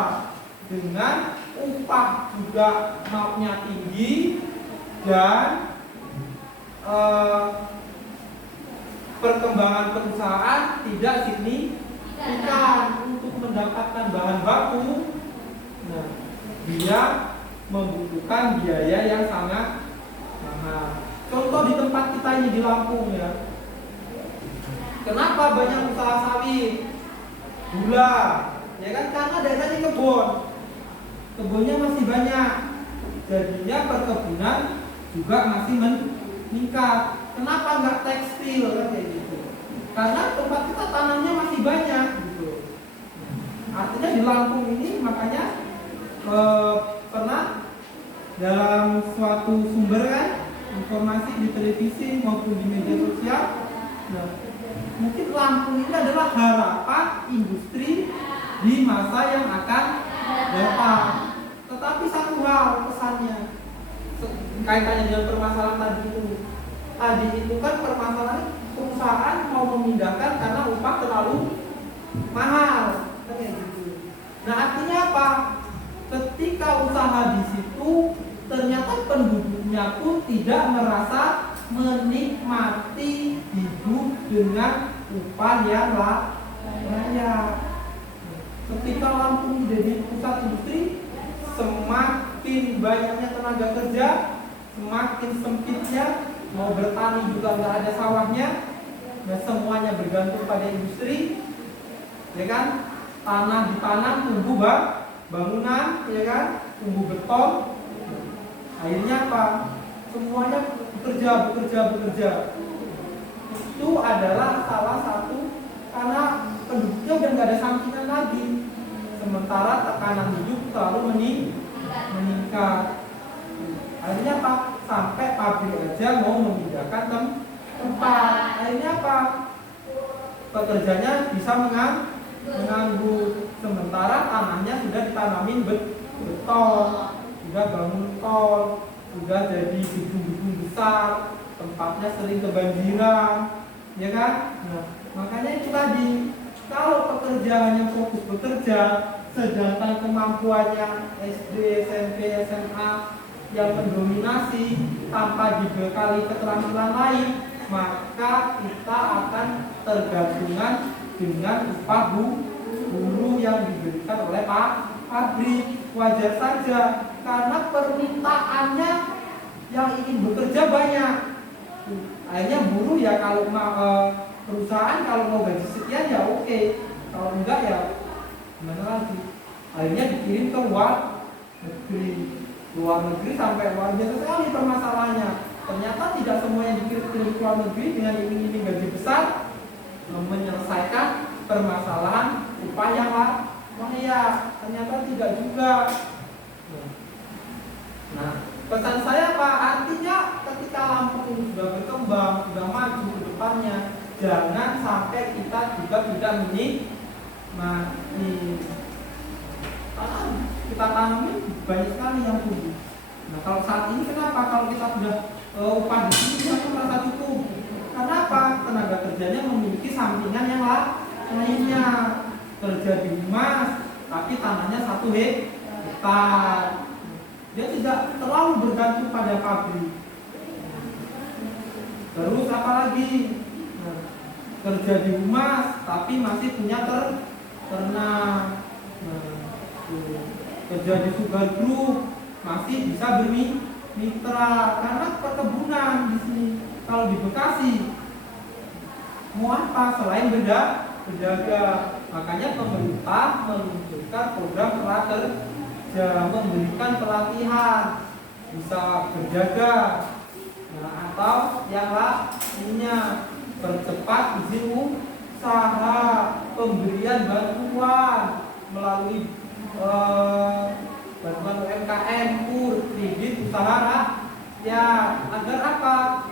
dengan upah juga maunya tinggi dan perkembangan perusahaan tidak signifikan untuk mendapatkan bahan baku. Nah, dia membutuhkan biaya yang sangat mahal. Contoh di tempat kita ini di Lampung ya. Kenapa banyak usaha sawit, gula, ya kan? Karena daerahnya kebunnya masih banyak, jadinya perkebunan juga masih meningkat. Kenapa nggak tekstil kan kayak gitu? Karena tempat kita tanamnya masih banyak gitu. Artinya di Lampung ini makanya pernah dalam suatu sumber kan informasi di televisi maupun di media sosial. Nah, mungkin Lampung ini adalah harapan industri di masa yang akan datang. Tetapi satu hal pesannya kaitannya dengan permasalahan tadi itu kan permasalahan perusahaan mau memindahkan karena upah terlalu mahal, kayak gitu. Nah, artinya apa? Ketika usaha di situ ternyata penduduknya pun tidak merasa menikmati hidup dengan upah yang layak. Ketika Lampung jadi pusat industri, semakin banyaknya tenaga kerja, semakin sempitnya, mau bertani juga nggak ada sawahnya, dan semuanya bergantung pada industri, ya kan? Tanah ditanam, tumbuh bangunan, ya kan? Tumbuh beton. Akhirnya apa? Semuanya bekerja. Itu adalah salah satu karena penduduknya udah nggak ada sampingan lagi. Sementara tekanan hidup selalu meningkat. Akhirnya apa? Sampai pabrik aja mau memindahkan tempat. Akhirnya apa? Pekerjanya bisa menganggur. Sementara tanahnya sudah ditanamin beton, sudah bangun tol, sudah jadi gedung-gedung besar, tempatnya sering kebanjiran, ya kan? Nah, makanya itu tadi, kalau pekerjaannya fokus bekerja, sedangkan kemampuannya SD, SMP, SMA yang mendominasi tanpa dibekali keterampilan lain, maka kita akan tergantungan dengan upah buruh yang diberikan oleh pabrik. Wajar saja karena permintaannya yang ingin bekerja banyak. Akhirnya buruh ya kalau perusahaan kalau mau gaji sekian ya oke, kalau enggak ya gimana lagi. Akhirnya dikirim ke luar negeri sampai luar biasa sekali permasalahannya. Ternyata tidak semua yang dikirim ke luar negeri dengan iming-iming gaji besar menyelesaikan permasalahan upah yang ya, ternyata tidak juga. Nah, pesan saya Pak, artinya ketika Lampung ini sudah berkembang, sudah maju ke depannya, jangan sampai kita juga tidak menikmati. Karena kita tanamin banyak sekali yang tumbuh. Nah, kalau saat ini kenapa? Kalau kita sudah upah di sini kita merasa cukup. Kenapa? Tenaga kerjanya memiliki sampingan yang lainnya. Kerja di rumah, tapi tanahnya 1 hektar. Dia tidak terlalu bergantung pada pabrik. Terus apa lagi? Nah, kerja di rumah tapi masih punya ternak. Nah, kerja di Sugar Group masih bisa bermitra karena perkebunan di sini. Kalau di Bekasi mau apa selain berdaga? Makanya pemerintah meluncurkan program prakerja, memberikan pelatihan bisa berdaga, nah, atau yang lainnya, percepat izin usaha, pemberian bantuan melalui bantuan UMKM, kredit usaha rakyat, agar apa?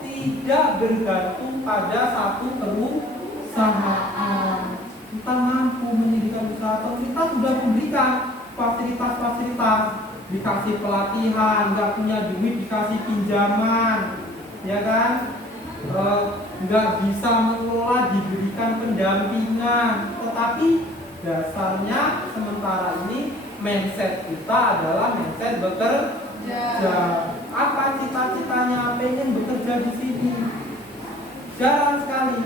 Tidak bergantung pada satu perusahaan. Kita mampu mendirikan usaha, atau kita sudah memberikan fasilitas-fasilitas, dikasih pelatihan, nggak punya duit dikasih pinjaman, ya kan? Nggak bisa mengelola diberikan pendampingan, tetapi dasarnya sementara ini mindset kita adalah mindset bekerja. Apa cita-citanya? Pengen bekerja di sini. Jarang sekali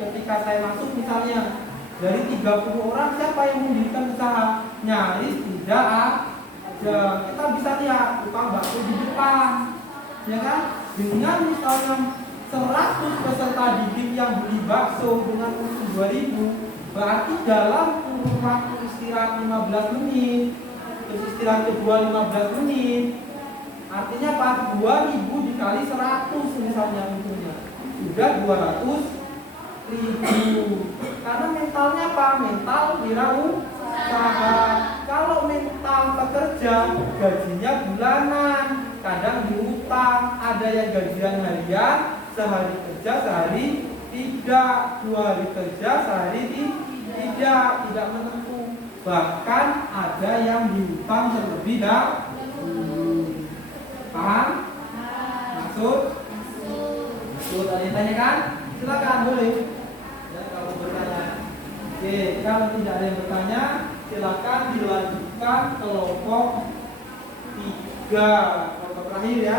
ketika saya masuk misalnya dari 30 orang siapa yang mendirikan usaha? Nyaris tidak ada. Kita bisa lihat tukang bakso di depan, ya kan? Dengan misalnya 100 peserta didik yang beli bakso dengan uang 2.000, berarti dalam kurun waktu istirahat 15 menit, terus istirahat kedua 15 menit, artinya Pak 2.000 dikali 100 misalnya untungnya sudah 200.000. Karena mentalnya apa? Mental wirausaha. Kalau mental pekerja gajinya bulanan, kadang diutang, ada yang gajian harian, sehari kerja sehari tidak, 2 hari kerja sehari tidak menentu, bahkan ada yang diutang terlebih dahulu. Paham? Maksud? Ada yang tanya kan? Silakan, boleh ya, kalau bertanya. Oke, kalau tidak ada yang bertanya, silakan dilanjutkan kelompok 3, kelompok terakhir ya.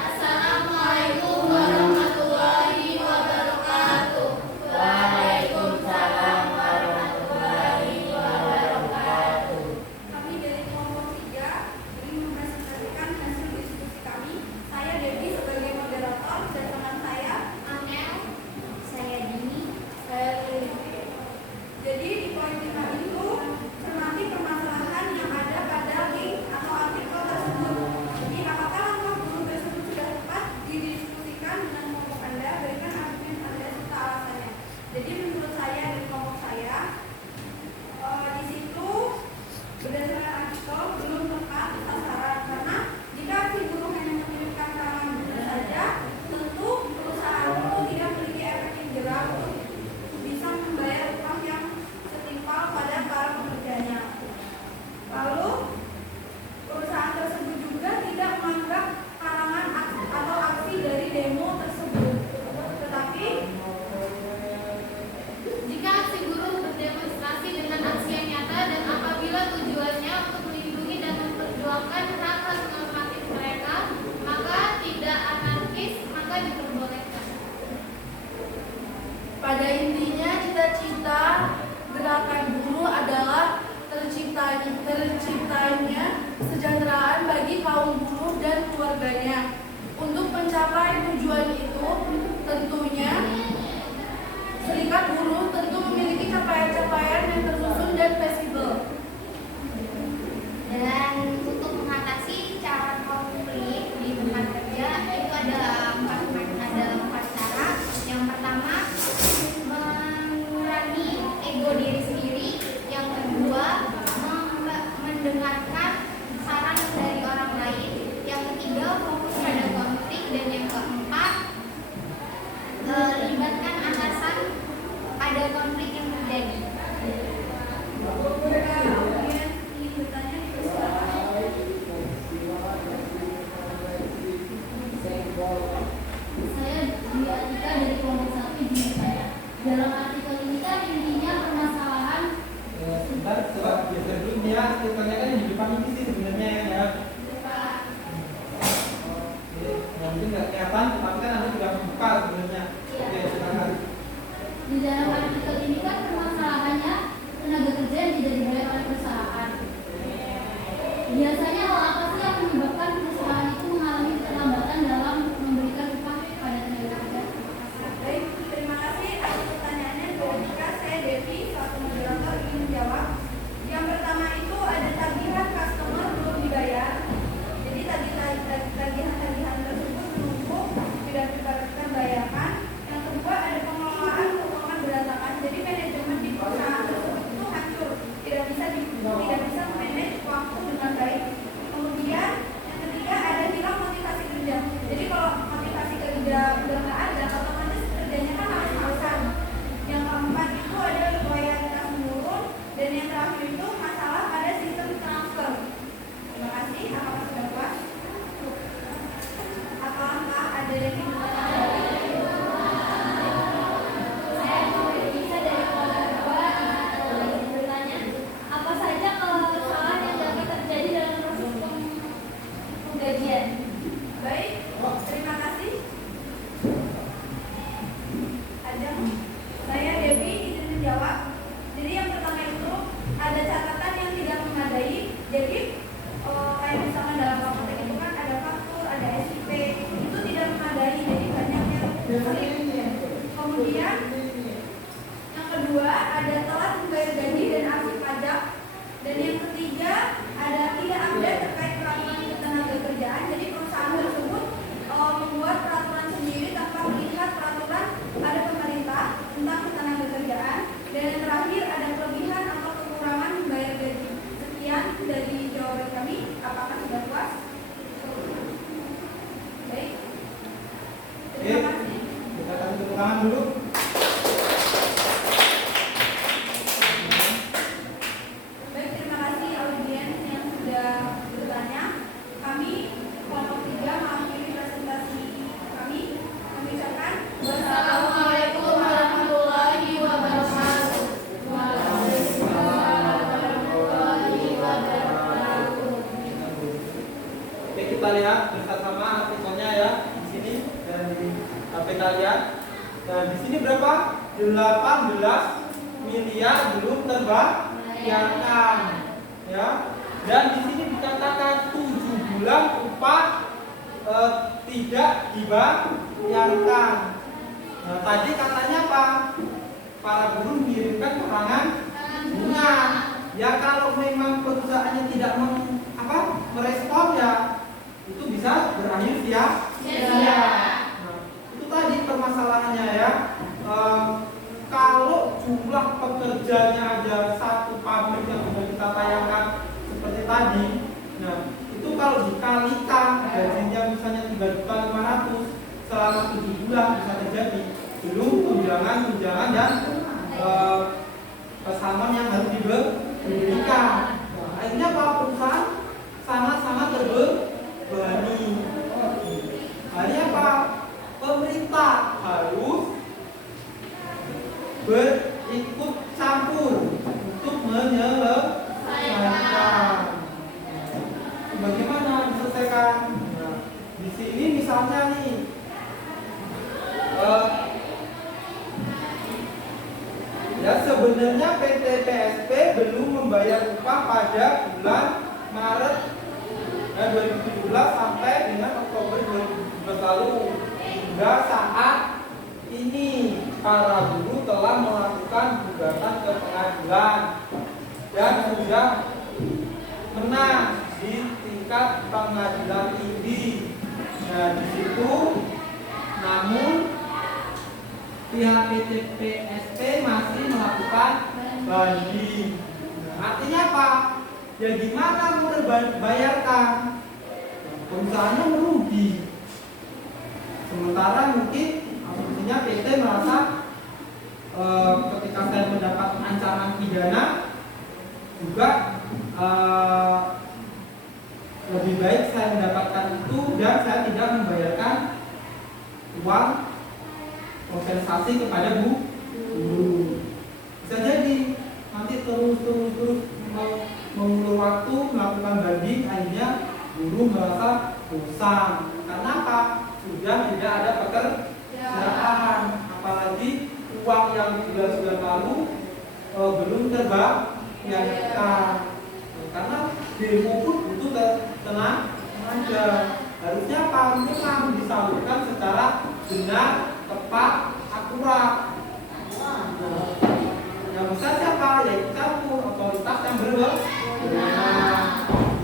Assalamualaikum warahmatullahi wabarakatuh. Waalaikumsalam warahmatullahi wabarakatuh. Kami dari kelompok 3 ingin mempresentasikan hasil diskusi kami. Saya Devi sebagai moderator dan teman saya Amel, saya Dini, saya Lili. Jadi di poin 5 itu cermati permasalahan yang ada pada link atau artikel tersebut. Jadi apakah langkah guru tersebut sudah tepat didiskusikan dengan kelompok Anda, berikan argumen Anda serta alasannya. Jadi menurut saya di kelompok saya di situ berdasarkan artikel belum tepat sasaran, karena jika si guru hanya mengirimkan karangan bunga saja, tentu perusahaan itu tidak memiliki efek yang jelas untuk bisa membayar utang yang setimpal pada para pekerjanya. Lalu perusahaan tersebut juga tidak menganggap karangan atau aksi dari demo tersebut. Tetapi jika aksi buruh berdemonstrasi dengan aksi yang nyata dan apabila tujuannya untuk melindungi dan memperjuangkan hak-hak normatif mereka, maka tidak anarkis, maka diperbolehkan. Pada intinya cita-cita gerakan buruh adalah terciptanya kesejahteraan bagi kaum buruh dan keluarganya. Untuk mencapai tujuan itu, tentunya serikat buruh tentu memiliki capaian-capaian yang tersusun dan visible. Dan untuk mengatasi cara konflik di tempat kerja itu ada empat cara. Yang pertama, mengurangi ego diri sendiri. Yang kedua, mendengarkan saran dari orang lain. Yang ketiga, fokus pada konflik. Dan yang keempat, miliar belum terbayarkan, ya. Dan di sini dikatakan 7 bulan upah tidak dibayarkan. Nah, tadi katanya apa? Para buruh mengirimkan keterangan bunga. Ya kalau memang perusahaannya tidak merespon, ya itu bisa berakhir sia-sia. Nah, itu tadi permasalahannya, ya. Kalau jumlah pekerjanya ada satu pabrik yang sudah kita tayangkan seperti tadi, nah itu kalau dikalikan gajinya misalnya 3.500.000 selama 7 bulan bisa terjadi, belum tunjangan dan pesangon yang harus diberikan. Nah, akhirnya para perusahaan sangat-sangat terbebani. Akhirnya apa? Pemerintah harus berikut campur untuk menyelesaikan. Bagaimana diselesaikan? Nah, di sini misalnya nih, ya sebenarnya PT PSP belum membayar upah pada bulan Maret 2017 sampai dengan Oktober 2017 lalu. Hingga saat ini para buruh telah melakukan gugatan ke pengadilan dan sudah menang di tingkat pengadilan tinggi. Nah, di situ namun pihak PT PSP masih melakukan banding. Artinya apa? Ya gimana mau bayarkan? Perusahaannya merugi. Sementara mungkin asumsinya PT merasa ketika saya mendapat ancaman pidana juga lebih baik saya mendapatkan itu dan saya tidak membayarkan uang kompensasi kepada buruh. Bisa jadi nanti terus mengulur waktu melakukan banding, akhirnya buruh merasa bosan. Karena apa? Sudah tidak ada pekerjaan, apalagi uang yang di bulan lalu belum terbayarkan. Karena demo pun butuh tenaga. Harusnya apa? Memang disalurkan secara benar, tepat, akurat. Yang bisa siapa? Yaitu campur otoritas yang berwenang.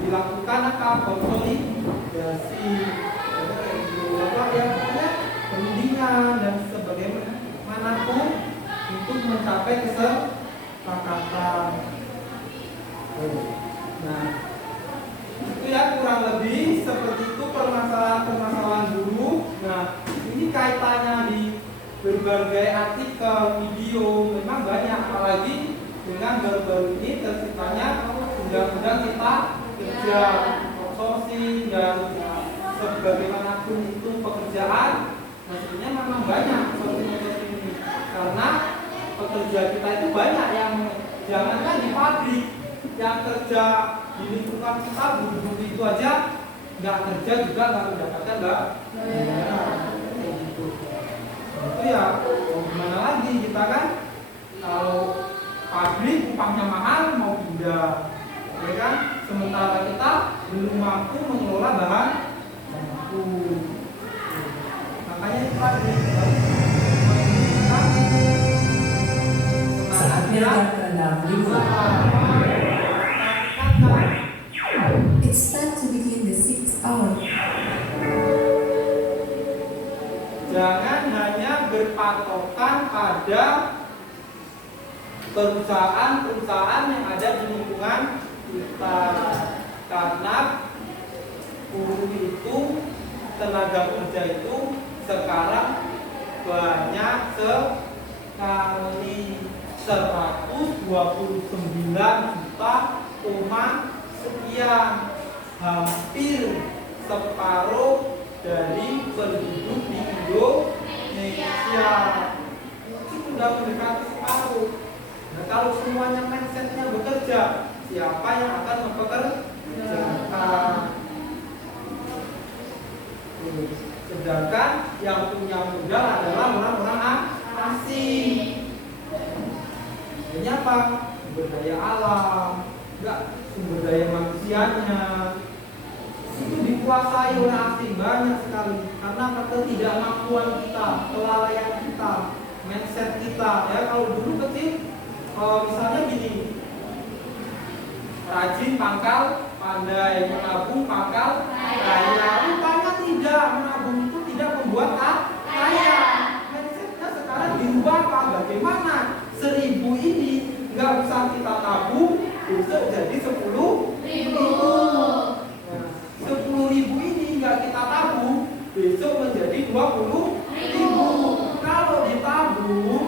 Dilakukan apa? Konsolidasi. Ya pokoknya perundingan dan sebagaimanapun untuk mencapai kesepakatan. Nah, itu ya kurang lebih seperti itu permasalahan buruh. Nah, ini kaitannya di berbagai artikel, video, memang banyak, apalagi dengan baru-baru ini terciptanya undang-undang cipta kerja, outsourcing dan sebagaimanapun itu pekerjaan. Nah, sebenarnya memang banyak outsourcing ini karena pekerja kita itu banyak yang jangankan di pabrik, yang kerja di lingkungan kita buruh itu aja nggak kerja juga nggak mendapatkan itu ya gimana lagi kita kan, kalau pabrik upahnya mahal mau pindah, ya kan, sementara kita belum mampu mengelola bahan baku. Makanya itu pabrik Saatnya terendam liburan. It's time to begin the 6th hour. Jangan hanya berpatokan pada perusahaan-perusahaan yang ada di lingkungan kita, karena buruh itu, tenaga kerja itu sekarang banyak sekali, 129 juta sekian, hampir separuh dari penduduk di Indonesia. Itu sudah mendekati separuh. Nah, kalau semuanya mindsetnya bekerja, siapa yang akan mempekerjakan? Sedangkan yang punya modal adalah orang-orang asing. Ini apa? Sumber daya alam, enggak sumber daya manusianya. Itu dikuasai oleh asing banyak sekali karena ketidakmampuan kita, kelalaian kita, mindset kita. Ya kalau dulu kecil, misalnya gini, rajin pangkal pandai, menabung pangkal kaya. Rupanya tidak, menabung itu tidak membuat kaya. Mindsetnya sekarang dirubah apa? Bagaimana 1.000 ini nggak usah kita tabung, besok jadi 10.000. 10.000 ini nggak kita tabung, besok menjadi 20.000. Kalau ditabung,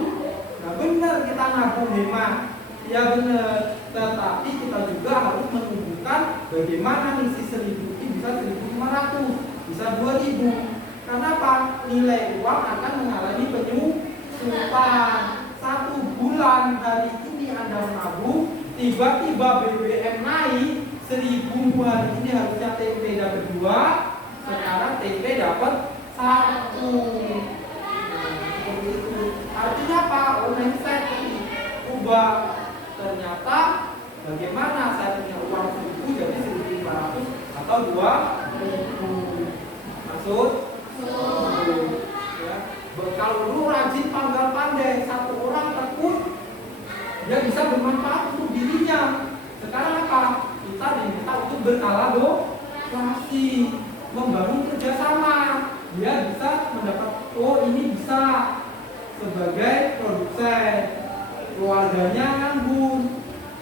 nah benar kita nabung hemat, ya benar. Tetapi kita juga harus menunjukkan bagaimana nih si 1.000 ini bisa 1.500, bisa 2.000. Kenapa? Nilai uang akan mengalami penyusutan. 1 bulan hari ini Anda menabung, tiba-tiba BBM naik 1.000 hari ini harusnya tempe dapat 2, sekarang tempe dapat 1. Seperti itu. Artinya apa? Mindset ubah. Ternyata bagaimana saya punya uang 1.000 jadi 1.500 atau 2.000. Maksud? Ya. Kalau dulu rajin panggal pandai, satu orang tekun, dia bisa bermanfaat untuk dirinya. Sekarang apa? Kita diminta untuk berkolaborasi, membangun kerjasama. Dia bisa mendapat, oh ini bisa sebagai produsen, keluarganya nganggur.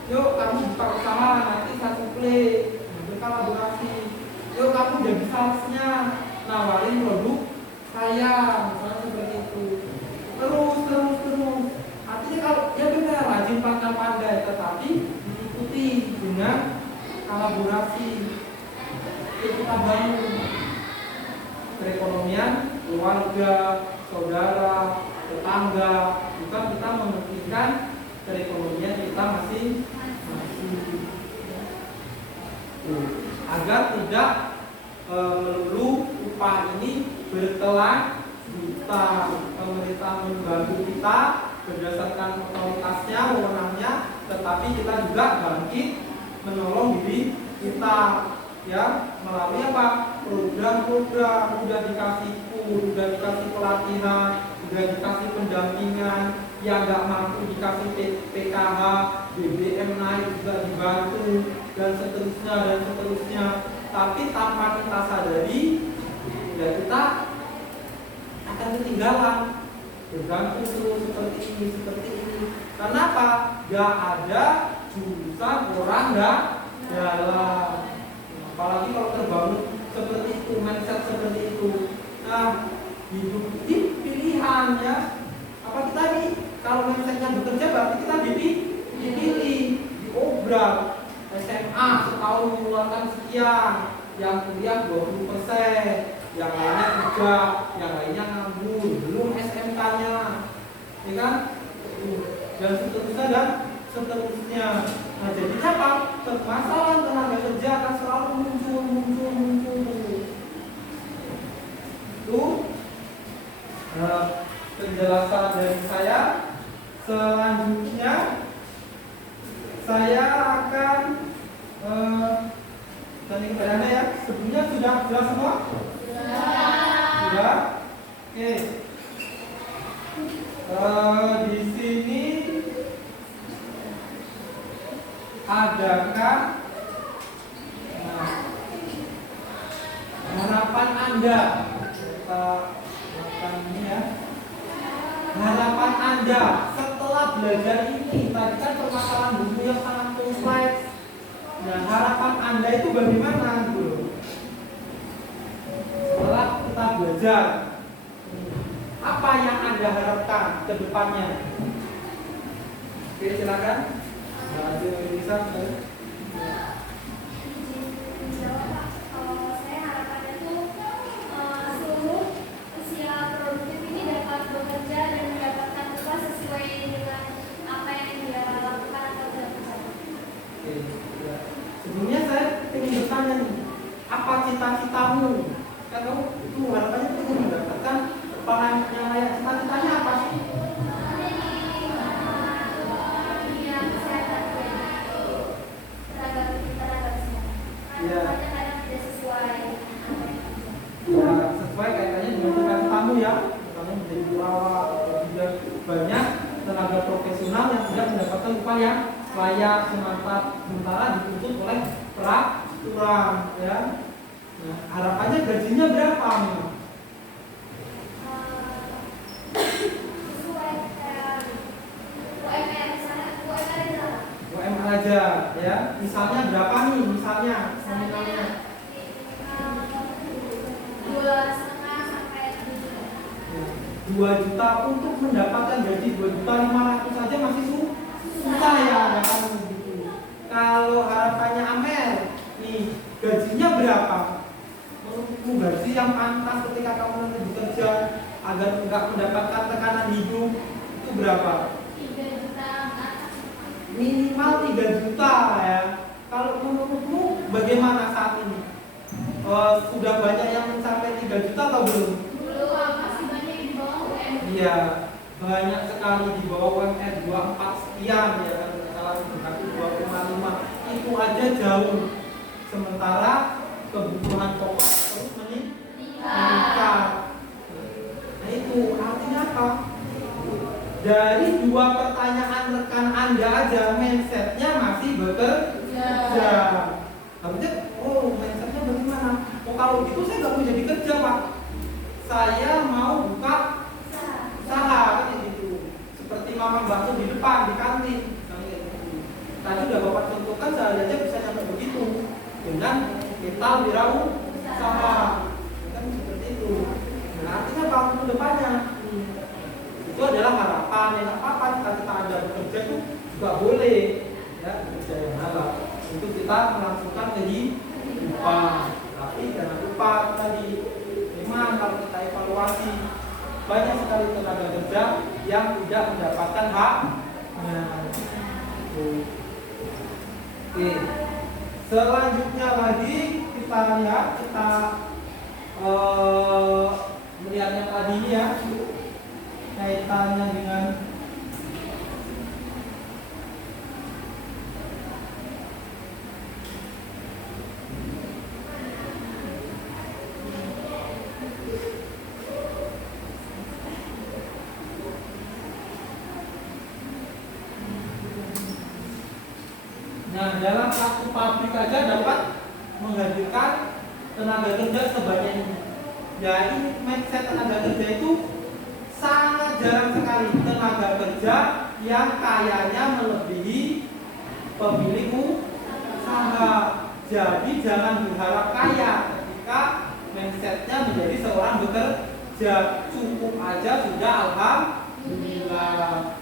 Yuk kamu buka usaha, nanti saya suplai, berkolaborasi. Yuk kamu jadi salesnya, nawarin produk saya, misalnya seperti itu. Terus. Artinya kalau ya benar rajin pandai, tetapi diikuti dengan kolaborasi. Kita bangun perekonomian keluarga, saudara, tetangga, bukan kita mementingkan perekonomian kita masing-masing. Agar tidak melulu upah ini berkelanjutan. Pemerintah membantu kita berdasarkan otoritasnya, wewenangnya, tetapi kita juga bangkit menolong diri kita, ya, melalui apa? Program-program, udah dikasih udah dikasih pelatihan, udah dikasih pendampingan, yang nggak mampu dikasih PKH, BBM naik juga dibantu, dan seterusnya. Tapi tanpa kita sadari, ya kita akan ketinggalan, bergantung terus seperti ini. Kenapa? Gak ada jurusan orang dalam. Apalagi kalau terbangun seperti itu, mindset seperti itu. Nah, hidup ini pilihan, ya. Apa kita nih? Kalau mindsetnya bekerja berarti kita dipilih, diobrak. SMA setahun mengeluarkan sekian, yang kuliah 20%, yang lainnya kerja, yang lainnya nganggur, belum SMK-nya, ya kan? Dan seterusnya. Nah, jadi apa? Permasalahan tenaga kerja akan selalu muncul. Itu penjelasan dari saya. Selanjutnya saya akan tanya kepada Anda, ya. Sebelumnya sudah jelas semua? Sudah? Oke. Di sini adakah harapan Anda? Kita lakukan ini, ya. Harapan Anda setelah belajar ini, tadi kan permasalahan buku yang sangat kompleks. Nah, harapan Anda itu bagaimana gitu? Setelah kita belajar, apa yang Anda harapkan ke depannya? Oke, silakan. Bisa. Saya harapannya tuh seluruh usia produktif ini dapat bekerja dan mendapatkan upah sesuai dengan apa yang dia lakukan atau kerjakan. Oke, ya. Sebelumnya saya ingin bertanya nih, apa cita-citamu? Kan kamu itu harapannya itu ingin mendapatkan upah yang layak. Cita-citanya apa sih? layak, sementara dituntut oleh peraturan, ya. Nah, harapannya gajinya berapa nih? UMR aja, ya. Misalnya berapa nih? Misalnya nominalnya 2 juta. Untuk mendapatkan gaji 2.500.000 saja masih susah ya, kan begitu. Kalau harapannya Amel nih, gajinya berapa? Menurutmu gaji yang pantas ketika kamu nanti bekerja agar enggak mendapatkan tekanan hidup itu berapa? 3 juta. Minimal 3 juta ya. Kalau menurutmu bagaimana saat ini? Sudah banyak yang mencapai 3 juta atau belum? Belum, masih banyak yang di bawah UMR. Iya, banyak sekali di bawah UMR 24 sekian ya kan, salah mendekati 2,5. Itu aja jauh. Sementara kebutuhan pokok terus meningkat. Nah itu artinya apa? Dari 2 pertanyaan rekan Anda aja mindsetnya masih bekerja. Harusnya, mindsetnya bagaimana? Kalau gitu saya nggak mau jadi kerja, Pak. Saya mau buka usaha, kan gitu. Seperti mamang bakso di depan di kantin, gitu. Tadi udah Bapak contohkan, saya aja bisa nyampe begitu dengan kita wirausaha, kan seperti itu. Nah, artinya tahun ke depannya itu adalah harapan yang apa kita ada bekerja itu juga boleh, ya, bekerja yang halal untuk kita melangsungkan kehidupan. Tapi jangan lupa tadi, memang kalau kita evaluasi banyak sekali tenaga kerja yang tidak mendapatkan hak. Oke. Selanjutnya lagi kita lihat, kita melihat yang tadi ini ya, kaitannya dengan dalam satu pabrik aja dapat menghadirkan tenaga kerja sebanyak ini. Ya, ini mindset tenaga kerja itu sangat jarang sekali tenaga kerja yang kayanya melebihi pemilik usaha. Jadi jangan berharap kaya ketika mindsetnya menjadi seorang bekerja. Cukup aja sudah alhamdulillah.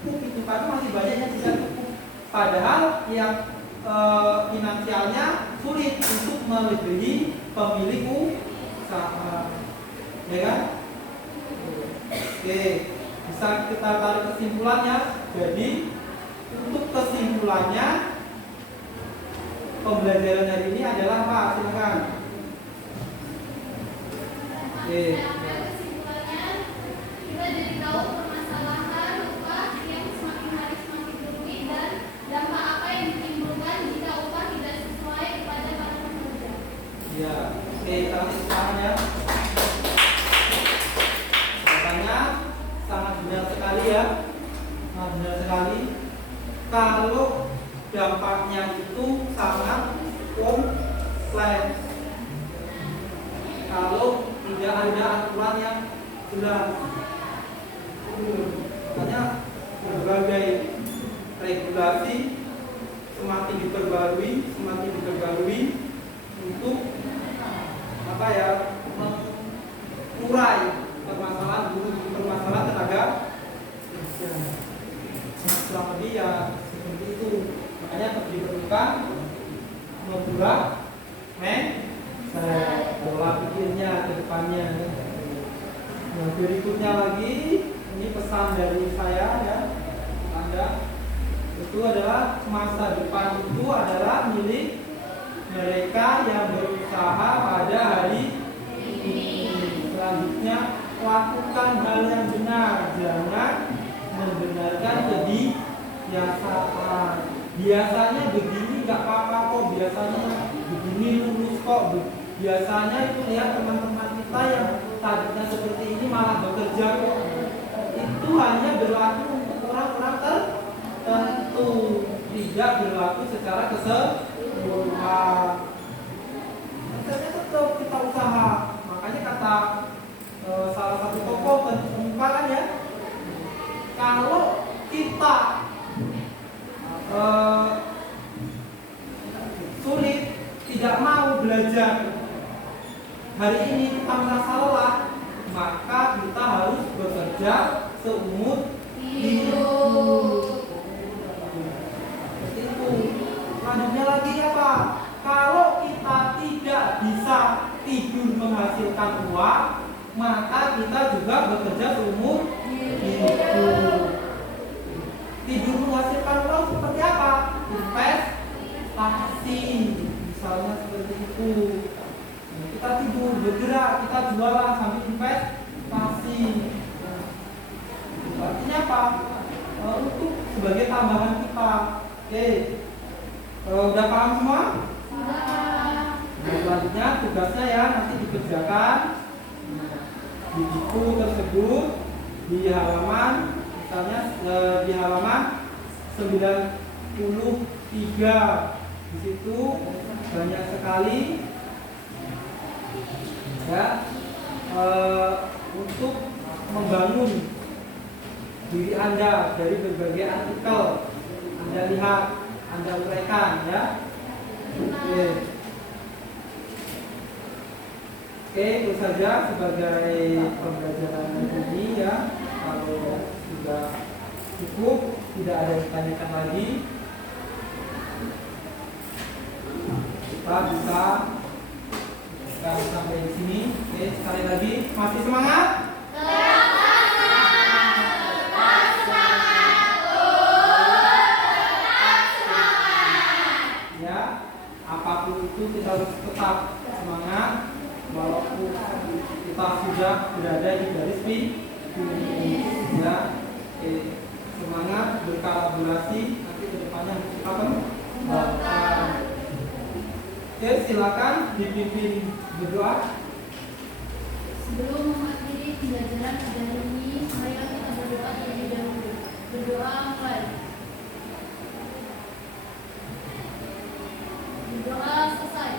Cukup itu, karena masih banyak yang tidak cukup. Padahal yang finansialnya sulit untuk melebihi pemilik usaha, ya kan? Oke, bisa kita tarik kesimpulannya. Jadi untuk kesimpulannya pembelajaran hari ini adalah apa? Silakan. Oke. Kesimpulannya kita jadi tahu permasalahan upah yang semakin hari semakin berlebih dan dampak apa yang ditimbulkan jika upah tidak sesuai kepada para pekerja. Ya, oke, sekarang ya. Katanya sangat benar sekali ya, sangat benar sekali. Kalau dampaknya itu sangat kompleks, kalau tidak ada aturan yang jelas, makanya berbagai regulasi semakin diperbarui untuk apa ya, mengurai permasalahan tenaga kerja. Kurang lebih ya seperti itu. Makanya diperlukan membuat pola pikirnya ke depannya. Nah, berikutnya lagi, ini pesan dari saya ya, Anda. Itu adalah masa depan itu adalah milik mereka yang berusaha pada hari ini. Selanjutnya, lakukan hal yang benar, jangan membenarkan kebiasaan. Biasanya begini nggak apa-apa kok, biasanya begini lulus kok. Biasanya itu lihat teman-teman kita yang tadinya seperti ini malah bekerja kok. Itu hanya berlaku untuk orang-orang tertentu. tidak berlaku secara keseluruhan. Maksudnya tetap kita usaha. Makanya kata salah satu tokoh pengumparan ya, kalau kita sulit, tidak mau belajar hari ini, kita merasa lelah, maka kita harus bekerja seumur hidup. Seperti itu. Selanjutnya lagi apa? Kalau kita tidak bisa tidur menghasilkan uang, maka kita juga bekerja seumur hidup. Tidur menghasilkan uang seperti apa? Investasi, misalnya seperti itu. Kita tidur, bergerak, kita jualan sambil investasi. Artinya apa? Untuk sebagai tambahan kita. Oke, udah paham semua? Nah, selanjutnya tugasnya ya nanti dikerjakan di buku tersebut di halaman, misalnya di halaman 93. Di situ banyak sekali ya untuk membangun diri Anda dari berbagai artikel Anda lihat, Anda uraikan ya. Oke, itu saja sebagai pembelajaran ini ya. Kalau sudah cukup, tidak ada yang ditanyakan lagi, kita bisa sampai di sini. Oke, sekali lagi masih semangat? Ya, apapun itu kita harus tetap semangat walaupun kita sudah berada di garis finish. Ya, semangat berkolaborasi, nanti kedepannya kita kembangkan. Oke, silakan dipimpin berdoa. Sebelum mengakhiri pembelajaran pada hari ini, mari kita berdoa terlebih dahulu. Berdoa mulai. Berdoa selesai.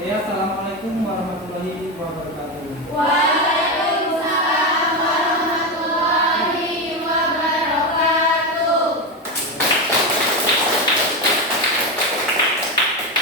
Assalamualaikum warahmatullahi wabarakatuh. Waalaikumsalam.